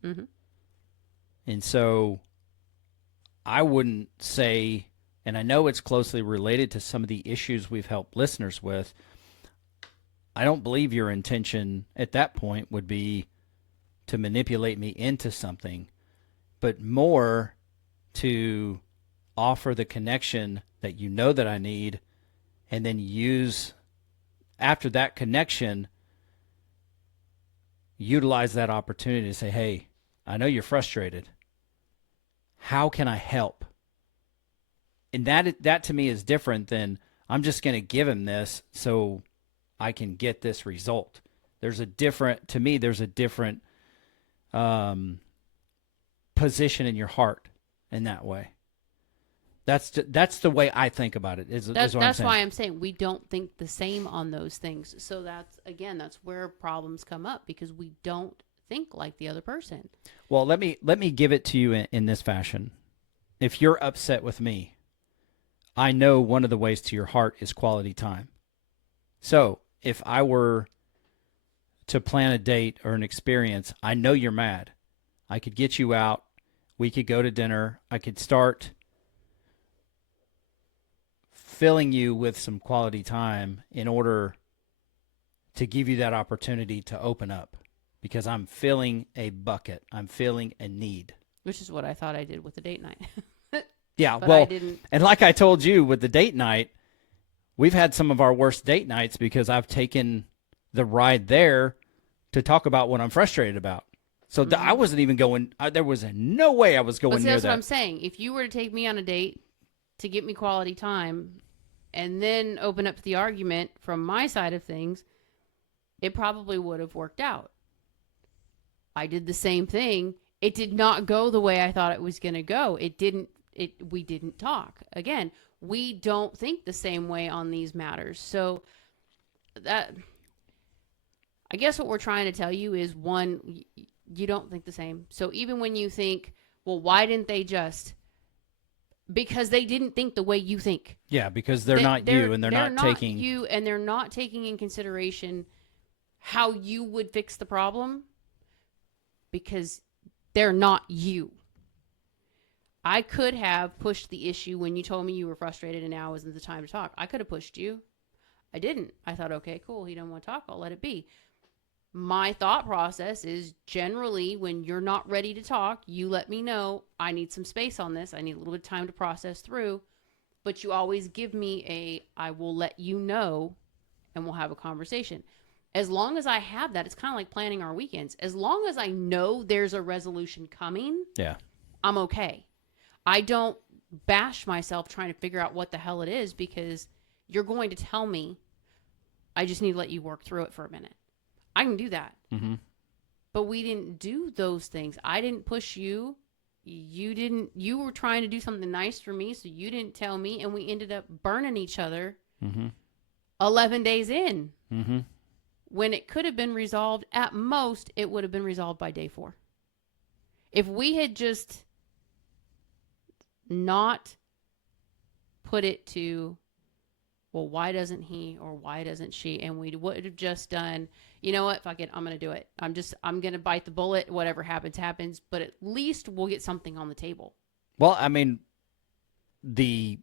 And so I wouldn't say, and I know it's closely related to some of the issues we've helped listeners with, I don't believe your intention at that point would be to manipulate me into something, but more to offer the connection that you know that I need and then after that connection, utilize that opportunity to say, hey, I know you're frustrated. How can I help? And that to me is different than I'm just going to give him this so I can get this result. There's a different position in your heart in that way. That's the way I think about it. That's why I'm saying we don't think the same on those things. So that's where problems come up, because we don't think like the other person. Well, let me give it to you in this fashion. If you're upset with me, I know one of the ways to your heart is quality time. So if I were to plan a date or an experience, I know you're mad. I could get you out. We could go to dinner. I could start filling you with some quality time in order to give you that opportunity to open up, because I'm filling a bucket. I'm filling a need. Which is what I thought I did with the date night. Yeah, but well, I didn't. And like I told you with the date night, we've had some of our worst date nights because I've taken the ride there to talk about what I'm frustrated about. So I wasn't even going, there was no way I was going near that. That's what I'm saying. If you were to take me on a date to get me quality time and then open up the argument from my side of things, it probably would have worked out. I did the same thing. It did not go the way I thought it was going to go. We didn't talk. Again, we don't think the same way on these matters. So that, I guess what we're trying to tell you is, one, you don't think the same. So even when you think, well, why didn't they just? Because they didn't think the way you think. Yeah, because they're not you, and they're not taking you, and they're not taking in consideration how you would fix the problem, because they're not you. I could have pushed the issue when you told me you were frustrated and now isn't the time to talk. I could have pushed you. I didn't. I thought, okay, cool. He doesn't want to talk. I'll let it be. My thought process is, generally when you're not ready to talk, you let me know. I need some space on this. I need a little bit of time to process through. But you always give me I will let you know, and we'll have a conversation. As long as I have that, it's kind of like planning our weekends. As long as I know there's a resolution coming, yeah, I'm okay. I don't bash myself trying to figure out what the hell it is, because you're going to tell me. I just need to let you work through it for a minute. I can do that. Mm-hmm. But we didn't do those things. I didn't push you. You didn't. You were trying to do something nice for me, so you didn't tell me, and we ended up burning each other 11 days in. Mm-hmm. When it could have been resolved, at most, it would have been resolved by day 4. If we had just not put it to, well, why doesn't he or why doesn't she? And we would have just done, you know what, fuck it, I'm going to do it. I'm going to bite the bullet. Whatever happens, happens. But at least we'll get something on the table. Well, I mean, we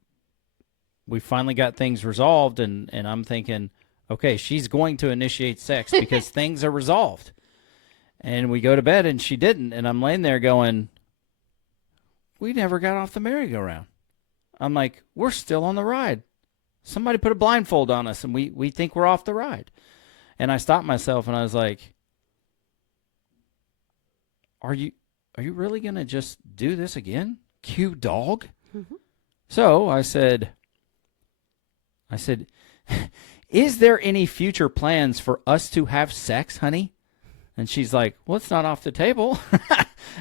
finally got things resolved, and I'm thinking, okay, she's going to initiate sex because things are resolved. And we go to bed, and she didn't. And I'm laying there going, we never got off the merry-go-round. I'm like, we're still on the ride. Somebody put a blindfold on us, and we think we're off the ride. And I stopped myself, and I was like, are you really going to just do this again? Cue dog? Mm-hmm. So I said, is there any future plans for us to have sex, honey? And she's like, well, it's not off the table.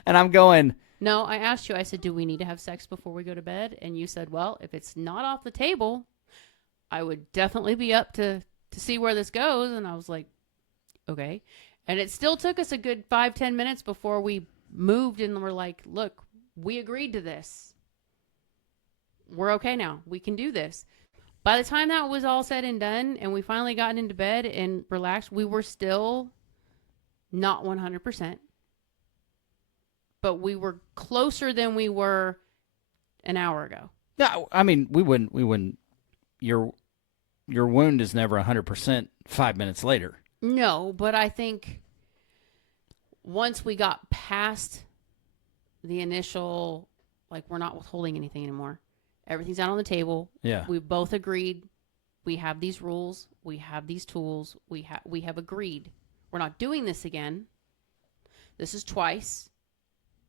And I'm going, no, I asked you, I said, do we need to have sex before we go to bed? And you said, well, if it's not off the table, I would definitely be up to see where this goes. And I was like, okay. And it still took us a good 5-10 minutes before we moved, and we're like, look, we agreed to this. We're okay now. We can do this. By the time that was all said and done, and we finally got into bed and relaxed, we were still not 100%. But we were closer than we were an hour ago. No, I mean, we wouldn't. Your wound is never 100% 5 minutes later. No, but I think once we got past the initial, like, we're not withholding anything anymore. Everything's out on the table. Yeah. We both agreed we have these rules, we have these tools, we have agreed. We're not doing this again. This is twice.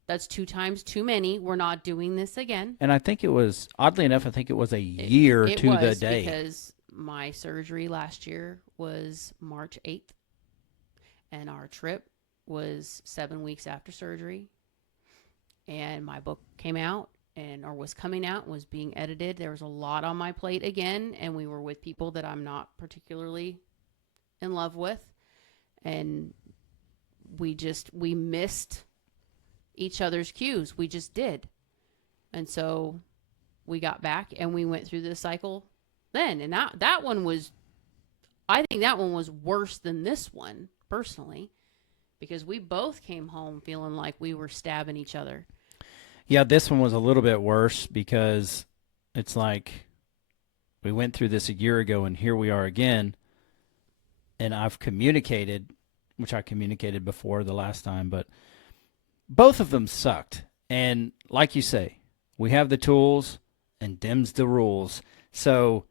That's 2 times too many. We're not doing this again. And I think it was, oddly enough, I think it was a year it to was the day. Because my surgery last year was March 8th, and our trip was 7 weeks after surgery. And my book came out, or was coming out, was being edited. There was a lot on my plate again, and we were with people that I'm not particularly in love with. And we missed each other's cues. We just did. And so we got back and we went through this cycle then. And that one was, I think that one was worse than this one, personally, because we both came home feeling like we were stabbing each other. Yeah, this one was a little bit worse because it's like we went through this a year ago and here we are again. And I've communicated, which I communicated before the last time, but both of them sucked. And like you say, we have the tools and dim's the rules. So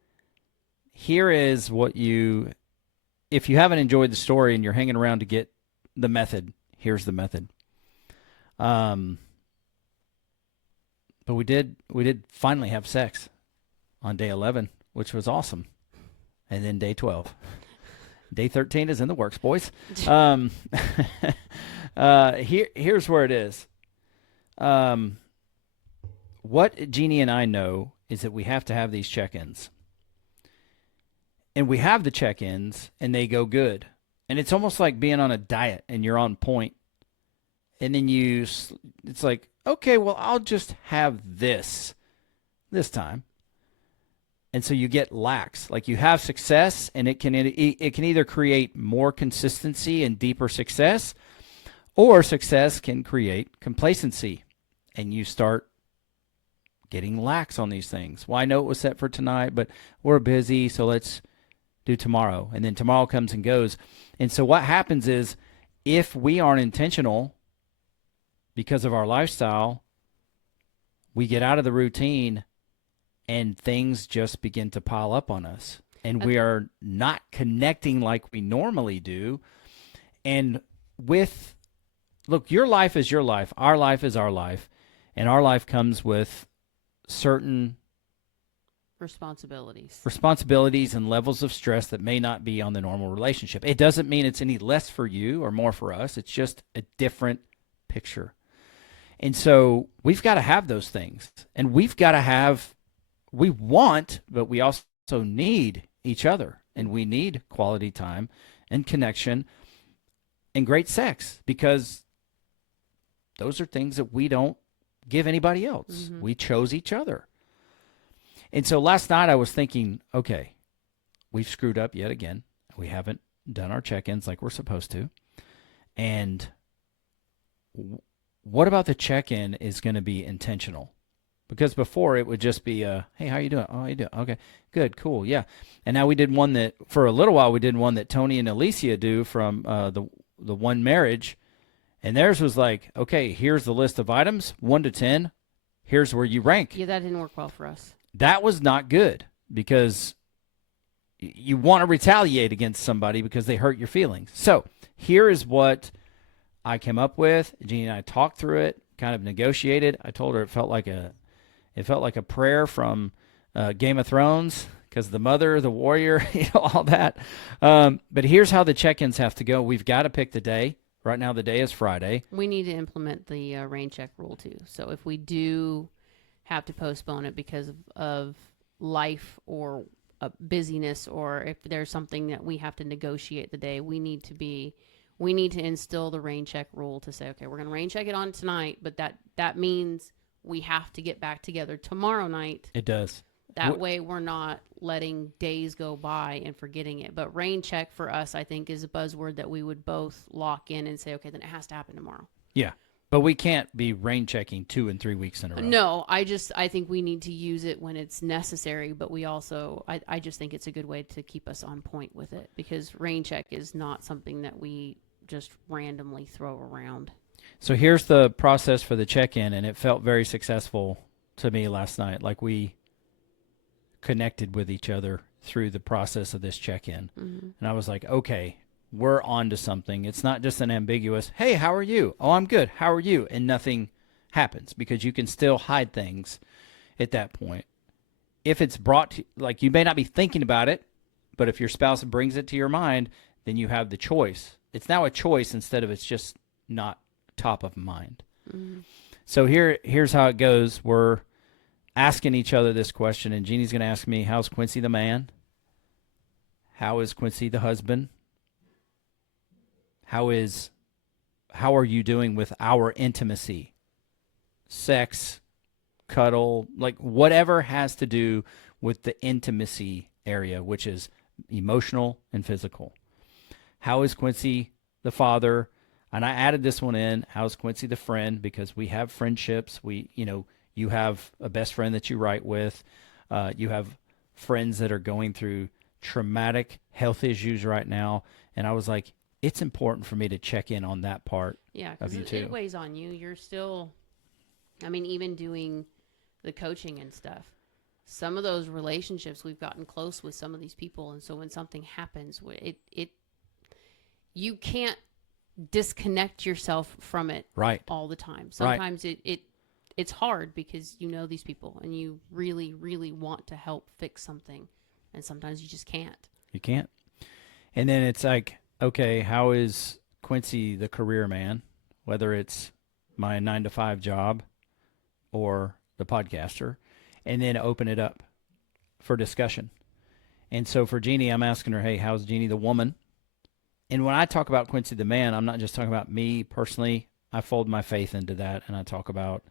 here is what if you haven't enjoyed the story and you're hanging around to get the method, here's the method. But we did finally have sex on day 11, which was awesome. And then day 12. Day 13 is in the works, boys. Here's where it is. What Jeannie and I know is that we have to have these check-ins. And we have the check-ins, and they go good. And it's almost like being on a diet, and you're on point. And then it's like, okay, well, I'll just have this time. And so you get lax. Like you have success, and it can either create more consistency and deeper success, or success can create complacency, and you start getting lax on these things. Well, I know it was set for tonight, but we're busy, so let's do tomorrow. And then tomorrow comes and goes. And so what happens is if we aren't intentional because of our lifestyle, we get out of the routine and things just begin to pile up on us. And we are not connecting like we normally do. And look, your life is your life. Our life is our life. And our life comes with certain responsibilities and levels of stress that may not be on the normal relationship. It doesn't mean it's any less for you or more for us. It's just a different picture. And so we've got to have those things. And we want, but we also need each other. And we need quality time and connection and great sex, because those are things that we don't give anybody else. Mm-hmm. We chose each other. And so last night I was thinking, okay, we've screwed up yet again. We haven't done our check-ins like we're supposed to. And what about the check-in is going to be intentional? Because before it would just be, hey, how you doing? Oh, how you doing? Okay, good, cool, yeah. And now we did one that, for a little while, we did one that Tony and Alicia do from the one marriage. And theirs was like, okay, here's the list of items, 1 to 10. Here's where you rank. Yeah, that didn't work well for us. That was not good, because you want to retaliate against somebody because they hurt your feelings. So here is what I came up with. Jeannie and I talked through it, kind of negotiated. I told her it felt like a prayer from Game of Thrones, because the mother, the warrior, all that. But here's how the check-ins have to go. We've got to pick the day. Right now the day is Friday. We need to implement the rain check rule too. So if we do have to postpone it because of life or busyness, or if there's something that we have to negotiate the day, we need to instill the rain check rule to say, okay, we're going to rain check it on tonight, but that means we have to get back together tomorrow night. It does. That way we're not letting days go by and forgetting it. But rain check for us, I think, is a buzzword that we would both lock in and say, okay, then it has to happen tomorrow. Yeah. But we can't be rain checking 2 and 3 weeks in a row. No, I think we need to use it when it's necessary, but we also, I just think it's a good way to keep us on point with it, because rain check is not something that we just randomly throw around. So here's the process for the check-in, and it felt very successful to me last night. Like we connected with each other through the process of this check-in. Mm-hmm. And I was like, okay, we're on to something. It's not just an ambiguous, hey, how are you? Oh, I'm good. How are you? And nothing happens, because you can still hide things at that point. If it's brought to, like, you may not be thinking about it, but if your spouse brings it to your mind, then you have the choice. It's now a choice instead of it's just not top of mind. Mm-hmm. So here's how it goes. We're asking each other this question, and Jeannie's going to ask me, how's Quincy the man? How is Quincy the husband? How are you doing with our intimacy? Sex, cuddle, like whatever has to do with the intimacy area, which is emotional and physical. How is Quincy the father? And I added this one in. How's Quincy the friend? Because we have friendships. You have a best friend that you write with. You have friends that are going through traumatic health issues right now. And I was like, it's important for me to check in on that part. Yeah, because it weighs on you. You're still, I mean, even doing the coaching and stuff, some of those relationships, we've gotten close with some of these people. And so when something happens, you can't disconnect yourself from it right all the time. Sometimes it's hard because you know these people and you really, really want to help fix something. And sometimes you just can't. You can't. And then it's like, okay, how is Quincy the career man, whether it's my 9-to-5 job or the podcaster, and then open it up for discussion. And so for Jeannie, I'm asking her, hey, how's Jeannie the woman? And when I talk about Quincy the man, I'm not just talking about me personally. I fold my faith into that, and I talk about,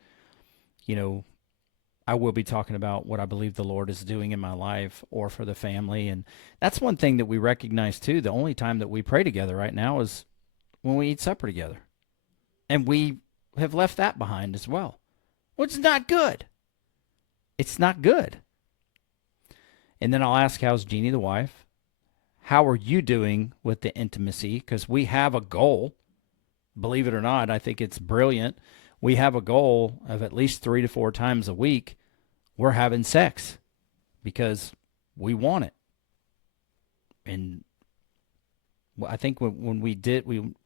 I will be talking about what I believe the Lord is doing in my life or for the family. And that's one thing that we recognize too. The only time that we pray together right now is when we eat supper together. And we have left that behind as well. Well, it's not good. It's not good. And then I'll ask, how's Jeannie the wife? How are you doing with the intimacy? Because we have a goal. Believe it or not, I think it's brilliant. We have a goal of at least 3 to 4 times a week we're having sex because we want it. And I think when we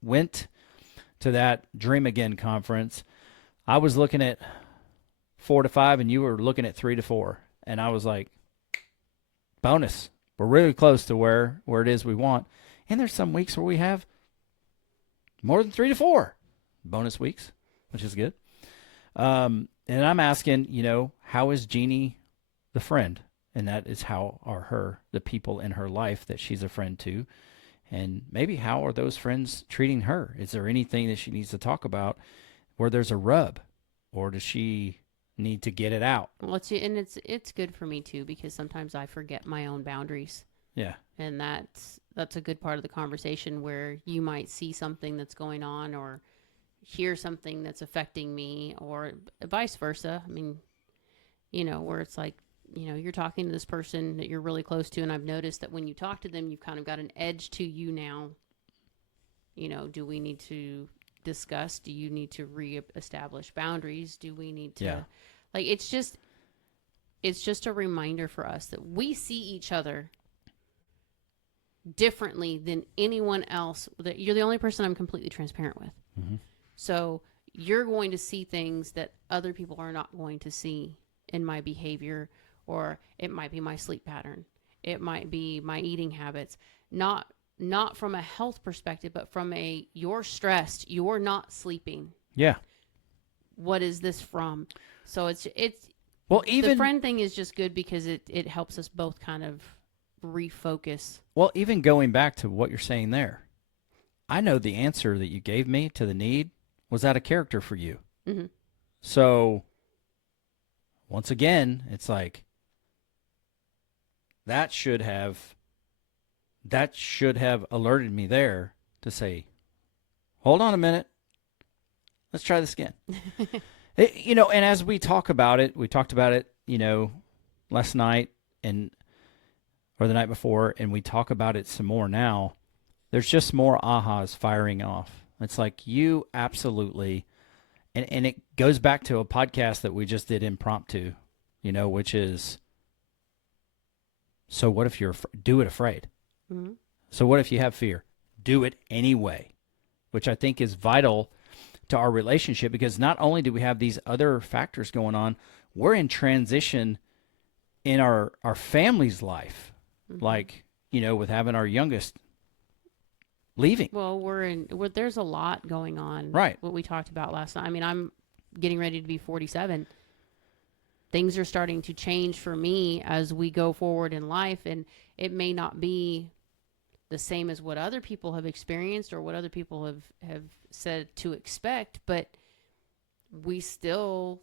went to that Dream Again conference, I was looking at 4 to 5 and you were looking at 3 to 4. And I was like, bonus. We're really close to where it is we want. And there's some weeks where we have more than 3 to 4 bonus weeks, which is good. And I'm asking, how is Jeannie the friend? And that is how are the people in her life that she's a friend to. And maybe how are those friends treating her? Is there anything that she needs to talk about where there's a rub? Or does she need to get it out? Well, it's good for me too, because sometimes I forget my own boundaries. Yeah. And that's a good part of the conversation where you might see something that's going on or hear something that's affecting me or vice versa. I mean, where it's like, you're talking to this person that you're really close to, and I've noticed that when you talk to them, you've kind of got an edge to you now. Do we need to discuss? Do you need to reestablish boundaries? Do we need to, it's just a reminder for us that we see each other differently than anyone else. That you're the only person I'm completely transparent with. Mm-hmm. So you're going to see things that other people are not going to see in my behavior, or it might be my sleep pattern. It might be my eating habits, not from a health perspective, but from you're stressed, you're not sleeping. Yeah. What is this from? So it's well, the friend thing is just good because it helps us both kind of refocus. Well, even going back to what you're saying there, I know the answer that you gave me to the need was out of character for you. Mm-hmm. So once again, it's like that should have alerted me there to say, hold on a minute. Let's try this again. And as we talked about it, last night or the night before, and we talk about it some more now. There's just more ahas firing off. It's like you absolutely, and it goes back to a podcast that we just did impromptu, which is So what if do it afraid? Mm-hmm. So what if you have fear? Do it anyway, which I think is vital to our relationship, because not only do we have these other factors going on, we're in transition in our family's life, Mm-hmm. like, with having our youngest leaving. Well, there's a lot going on. Right. What we talked about last night. I mean, I'm getting ready to be 47. Things are starting to change for me as we go forward in life, and it may not be the same as what other people have experienced or what other people have said to expect, but I still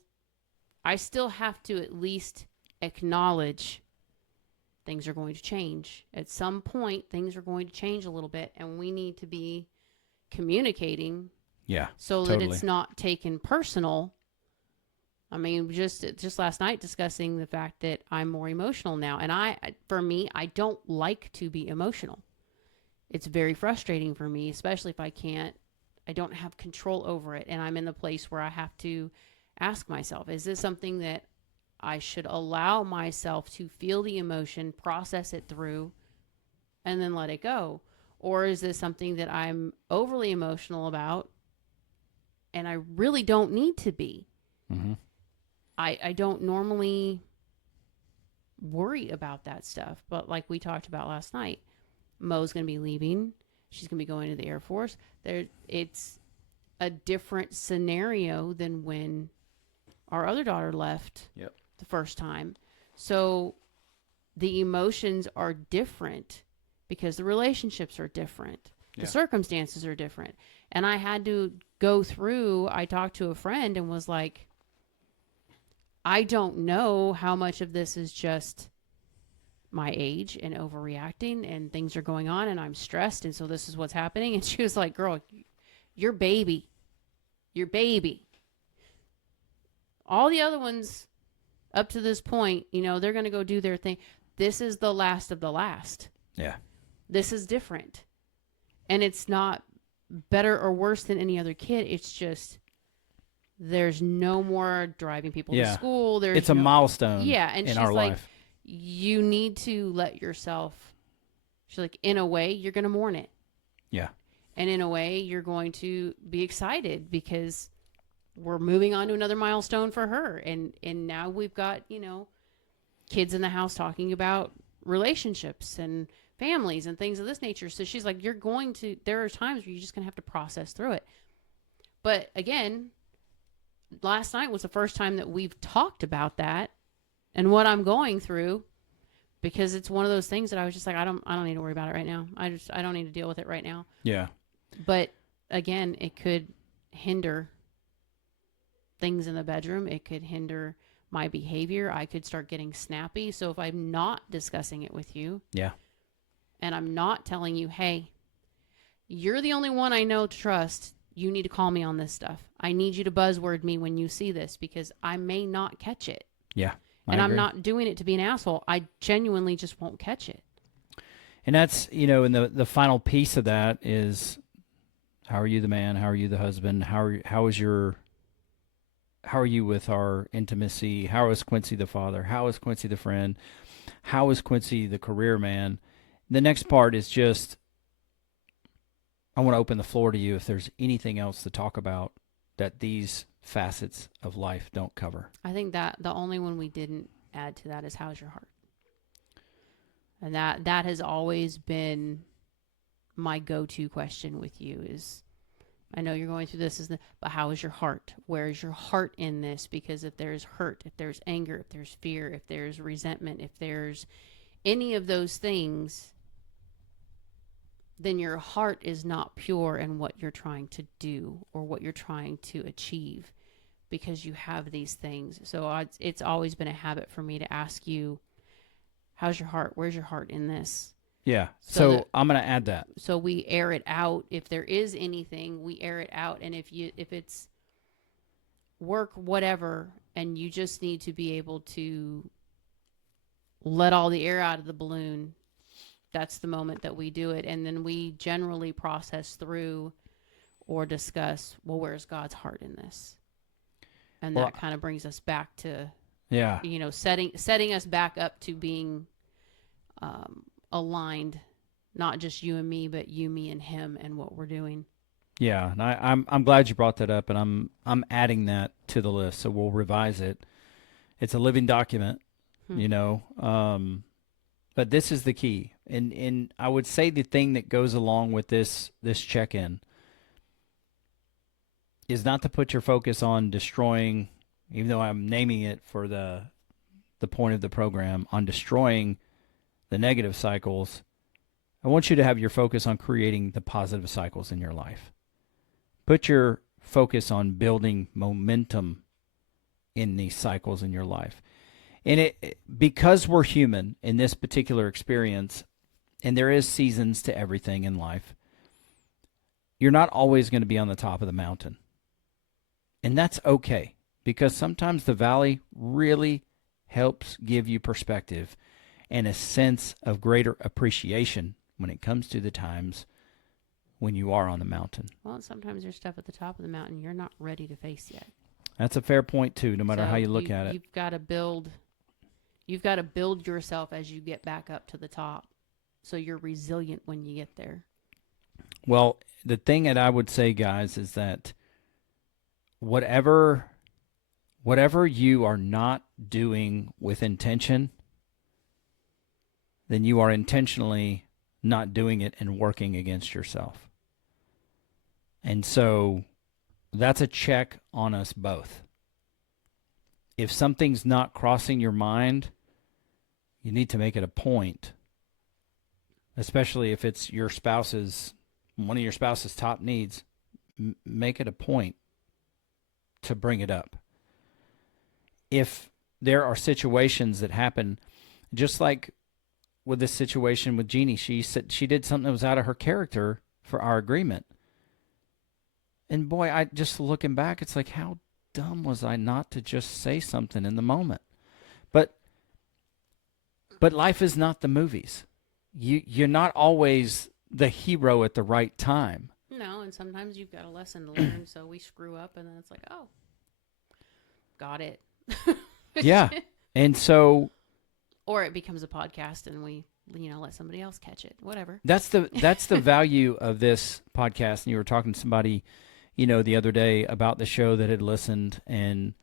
have to at least acknowledge things are going to change. At some point, things are going to change a little bit, and we need to be communicating so totally. that it's not taken personal. I mean, just last night discussing the fact that I'm more emotional now, and for me, I don't like to be emotional. It's very frustrating for me, especially if I don't have control over it, and I'm in the place where I have to ask myself, is this something that I should allow myself to feel the emotion, process it through, and then let it go? Or is this something that I'm overly emotional about and I really don't need to be? Mm-hmm. I don't normally worry about that stuff, but like we talked about last night, Mo's going to be leaving. She's going to be going to the Air Force. It's a different scenario than when our other daughter left the first time. So the emotions are different because the relationships are different. The circumstances are different. And I had to go through, I talked to a friend and was like, I don't know how much of this is just my age and overreacting and things are going on and I'm stressed and so this is what's happening. And she was like, girl, your baby. All the other ones up to this point, they're going to go do their thing. This is the last of the last. Yeah. This is different. And it's not better or worse than any other kid. It's just there's no more driving people to school. It's a milestone and in she's our like, life. You need to let yourself, she's like, in a way, you're going to mourn it. Yeah. And in a way, you're going to be excited because we're moving on to another milestone for her. And now we've got, kids in the house talking about relationships and families and things of this nature. So she's like, there are times where you're just going to have to process through it. But again, last night was the first time that we've talked about that and what I'm going through, because it's one of those things that I was just like, I don't need to worry about it right now. I don't need to deal with it right now. Yeah. But again, it could hinder things in the bedroom. It could hinder my behavior. I could start getting snappy. So if I'm not discussing it with you, and I'm not telling you, hey, you're the only one I know to trust, you need to call me on this stuff. I need you to buzzword me when you see this because I may not catch it. Yeah. And I'm not doing it to be an asshole. I genuinely just won't catch it. And that's, and the final piece of that is, how are you the man? How are you the husband? How are you with our intimacy? How is Quincy the father? How is Quincy the friend? How is Quincy the career man? The next part is just, I want to open the floor to you if there's anything else to talk about that these facets of life don't cover. I think that the only one we didn't add to that is, how's your heart? And that has always been my go-to question with you is, I know you're going through this, but how is your heart? Where is your heart in this? Because if there's hurt, if there's anger, if there's fear, if there's resentment, if there's any of those things, then your heart is not pure in what you're trying to do or what you're trying to achieve, because you have these things. So it's always been a habit for me to ask you, how's your heart? Where's your heart in this? Yeah. So I'm going to add that. So we air it out. If there is anything, we air it out. And if it's work, whatever, and you just need to be able to let all the air out of the balloon, that's the moment that we do it. And then we generally process through or discuss, well, where's God's heart in this? And that kind of brings us back to, setting us back up to being aligned, not just you and me, but you, me, and him, and what we're doing. Yeah, and I'm glad you brought that up, and I'm adding that to the list, so we'll revise it. It's a living document, you know. But this is the key, and I would say the thing that goes along with this check-in is not to put your focus on destroying, even though I'm naming it for the point of the program, on destroying the negative cycles. I want you to have your focus on creating the positive cycles in your life. Put your focus on building momentum in these cycles in your life. And because we're human in this particular experience, and there is seasons to everything in life, you're not always going to be on the top of the mountain. And that's okay, because sometimes the valley really helps give you perspective and a sense of greater appreciation when it comes to the times when you are on the mountain. Well, sometimes there's stuff at the top of the mountain you're not ready to face yet. That's a fair point too, no matter how you look at it. You've got to build yourself as you get back up to the top, so you're resilient when you get there. Well, the thing that I would say, guys, is that whatever you are not doing with intention, then you are intentionally not doing it and working against yourself. And so that's a check on us both. If something's not crossing your mind, you need to make it a point, especially if it's one of your spouse's top needs, make it a point to bring it up. If there are situations that happen, just like with this situation with Jeannie, she said she did something that was out of her character for our agreement. And boy, I just looking back, it's like, how dumb was I not to just say something in the moment? But life is not the movies. You're not always the hero at the right time. No, and sometimes you've got a lesson to learn, so we screw up, and then it's like, oh, got it. Yeah. And so, or it becomes a podcast, and we, let somebody else catch it. Whatever. That's the value of this podcast. And you were talking to somebody, the other day about the show that had listened and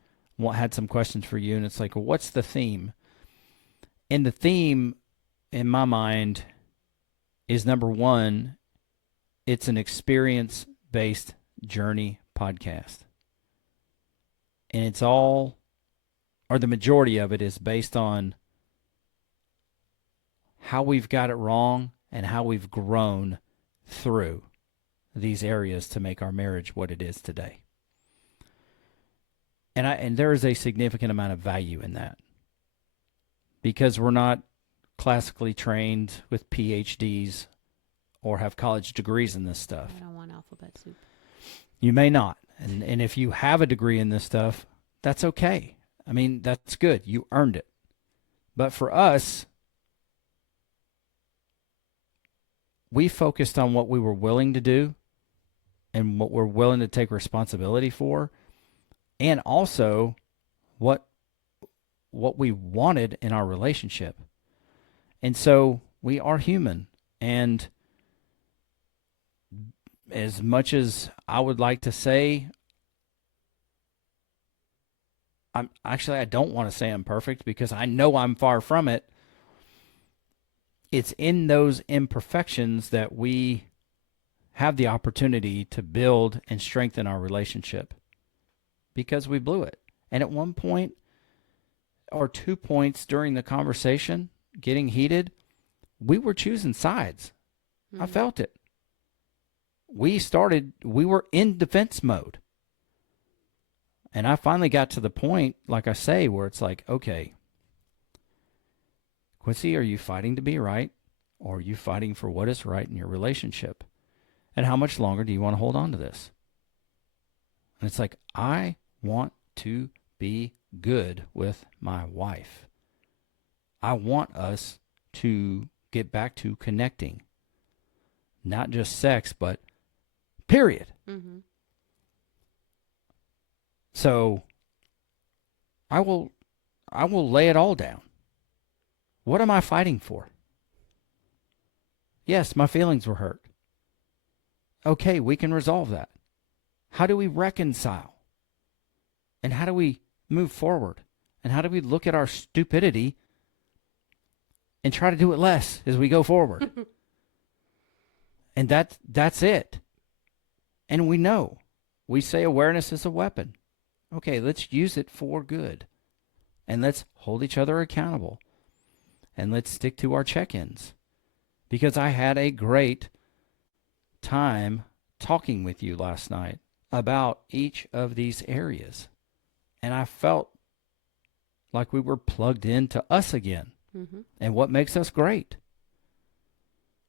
had some questions for you. And it's like, well, what's the theme? And the theme, in my mind, is number one, it's an experience-based journey podcast. And it's all, or the majority of it, is based on how we've got it wrong and how we've grown through these areas to make our marriage what it is today. And there is a significant amount of value in that, because we're not classically trained with PhDs or have college degrees in this stuff. I don't want alphabet soup. You may not. And if you have a degree in this stuff, that's okay. I mean, that's good. You earned it. But for us, we focused on what we were willing to do and what we're willing to take responsibility for, and also what we wanted in our relationship. And so we are human. And as much as I would like to say, I don't want to say I'm perfect, because I know I'm far from it. It's in those imperfections that we have the opportunity to build and strengthen our relationship, because we blew it. And at one point or 2 points during the conversation, getting heated, we were choosing sides. I felt it. We were in defense mode. And I finally got to the point, like I say, where it's like, okay, Quincy, are you fighting to be right, or are you fighting for what is right in your relationship? And how much longer do you want to hold on to this? And it's like, I want to be good with my wife. I want us to get back to connecting. Not just sex, but period. Mm-hmm. So I will lay it all down. What am I fighting for? Yes, my feelings were hurt. Okay, we can resolve that. How do we reconcile? And how do we move forward? And how do we look at our stupidity and try to do it less as we go forward? And that's it. And we know. We say awareness is a weapon. Okay, let's use it for good. And let's hold each other accountable. And let's stick to our check-ins. Because I had a great time talking with you last night about each of these areas. And I felt like we were plugged into us again. Mm-hmm. And what makes us great.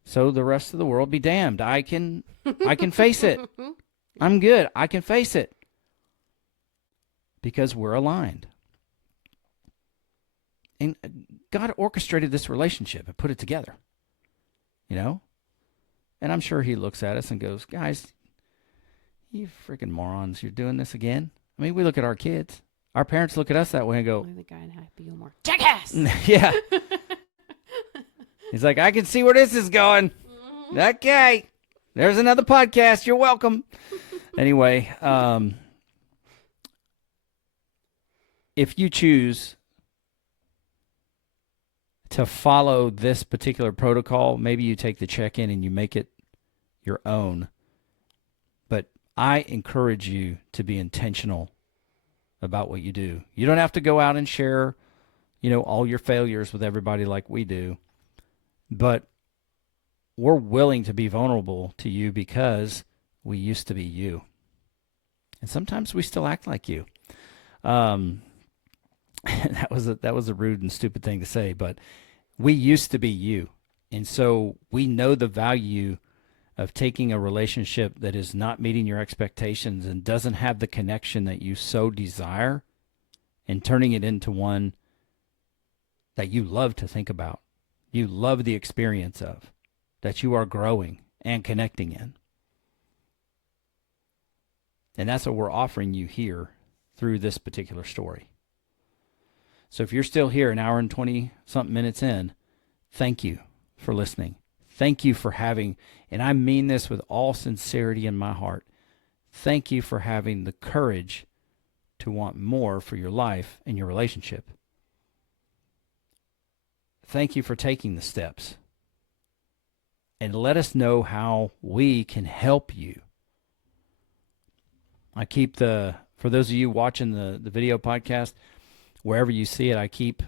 So the rest of the world be damned. I can face it. I'm good. I can face it. Because we're aligned. And God orchestrated this relationship and put it together. You know? And I'm sure he looks at us and goes, guys, you freaking morons, you're doing this again? I mean, we look at our kids. Our parents look at us that way and go, the guy in Happy Gilmore, jackass! Yeah. He's like, I can see where this is going. Mm-hmm. Okay. There's another podcast. You're welcome. Anyway, if you choose to follow this particular protocol, maybe you take the check-in and you make it your own. But I encourage you to be intentional about what you do. You don't have to go out and share, all your failures with everybody like we do. But we're willing to be vulnerable to you because we used to be you. And sometimes we still act like you. That was a rude and stupid thing to say, but we used to be you. And so we know the value of taking a relationship that is not meeting your expectations and doesn't have the connection that you so desire and turning it into one that you love to think about, you love the experience of, that you are growing and connecting in. And that's what we're offering you here through this particular story. So if you're still here an hour and 20-something minutes in, thank you for listening. Thank you for having, and I mean this with all sincerity in my heart, thank you for having the courage to want more for your life and your relationship. Thank you for taking the steps. And let us know how we can help you. I keep for those of you watching the video podcast, wherever you see it, I keep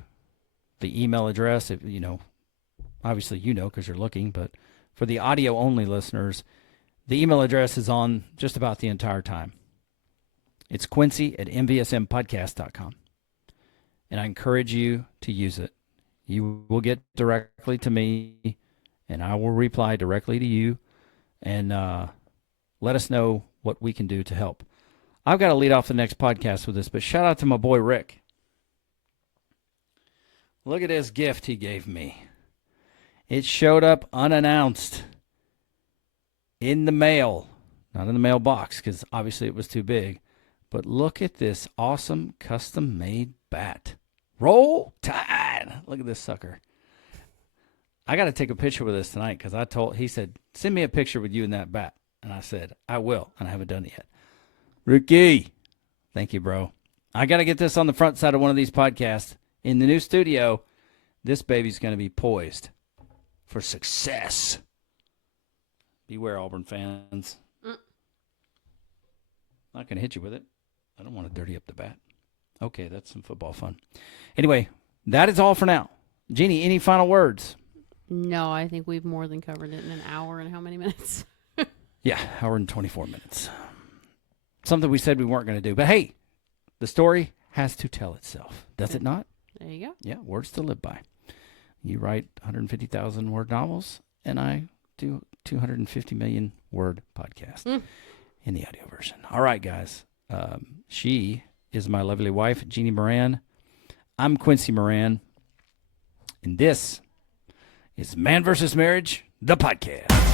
the email address. If, obviously because you're looking, but for the audio-only listeners, the email address is on just about the entire time. It's Quincy@mvsmpodcast.com. And I encourage you to use it. You will get directly to me, and I will reply directly to you, and let us know what we can do to help. I've got to lead off the next podcast with this, but shout out to my boy Rick. Look at this gift he gave me. It showed up unannounced in the mail. Not in the mailbox, because obviously it was too big. But look at this awesome custom-made bat. Roll Tide. Look at this sucker. I got to take a picture with this tonight because he said, send me a picture with you and that bat. And I said, I will, and I haven't done it yet. Ricky, thank you, bro. I got to get this on the front side of one of these podcasts. In the new studio, this baby's going to be poised for success. Beware, Auburn fans. I'm not going to hit you with it. I don't want to dirty up the bat. Okay, that's some football fun. Anyway, that is all for now. Jeannie, any final words? No, I think we've more than covered it in an hour and how many minutes? Yeah, hour and 24 minutes. Something we said we weren't going to do. But hey, the story has to tell itself. Does it not? There you go. Yeah, words to live by. You write 150,000 word novels, and I do 250 million word podcast in the audio version. All right, guys. She is my lovely wife, Jeannie Moran. I'm Quincy Moran, and this is Man vs. Marriage, the podcast.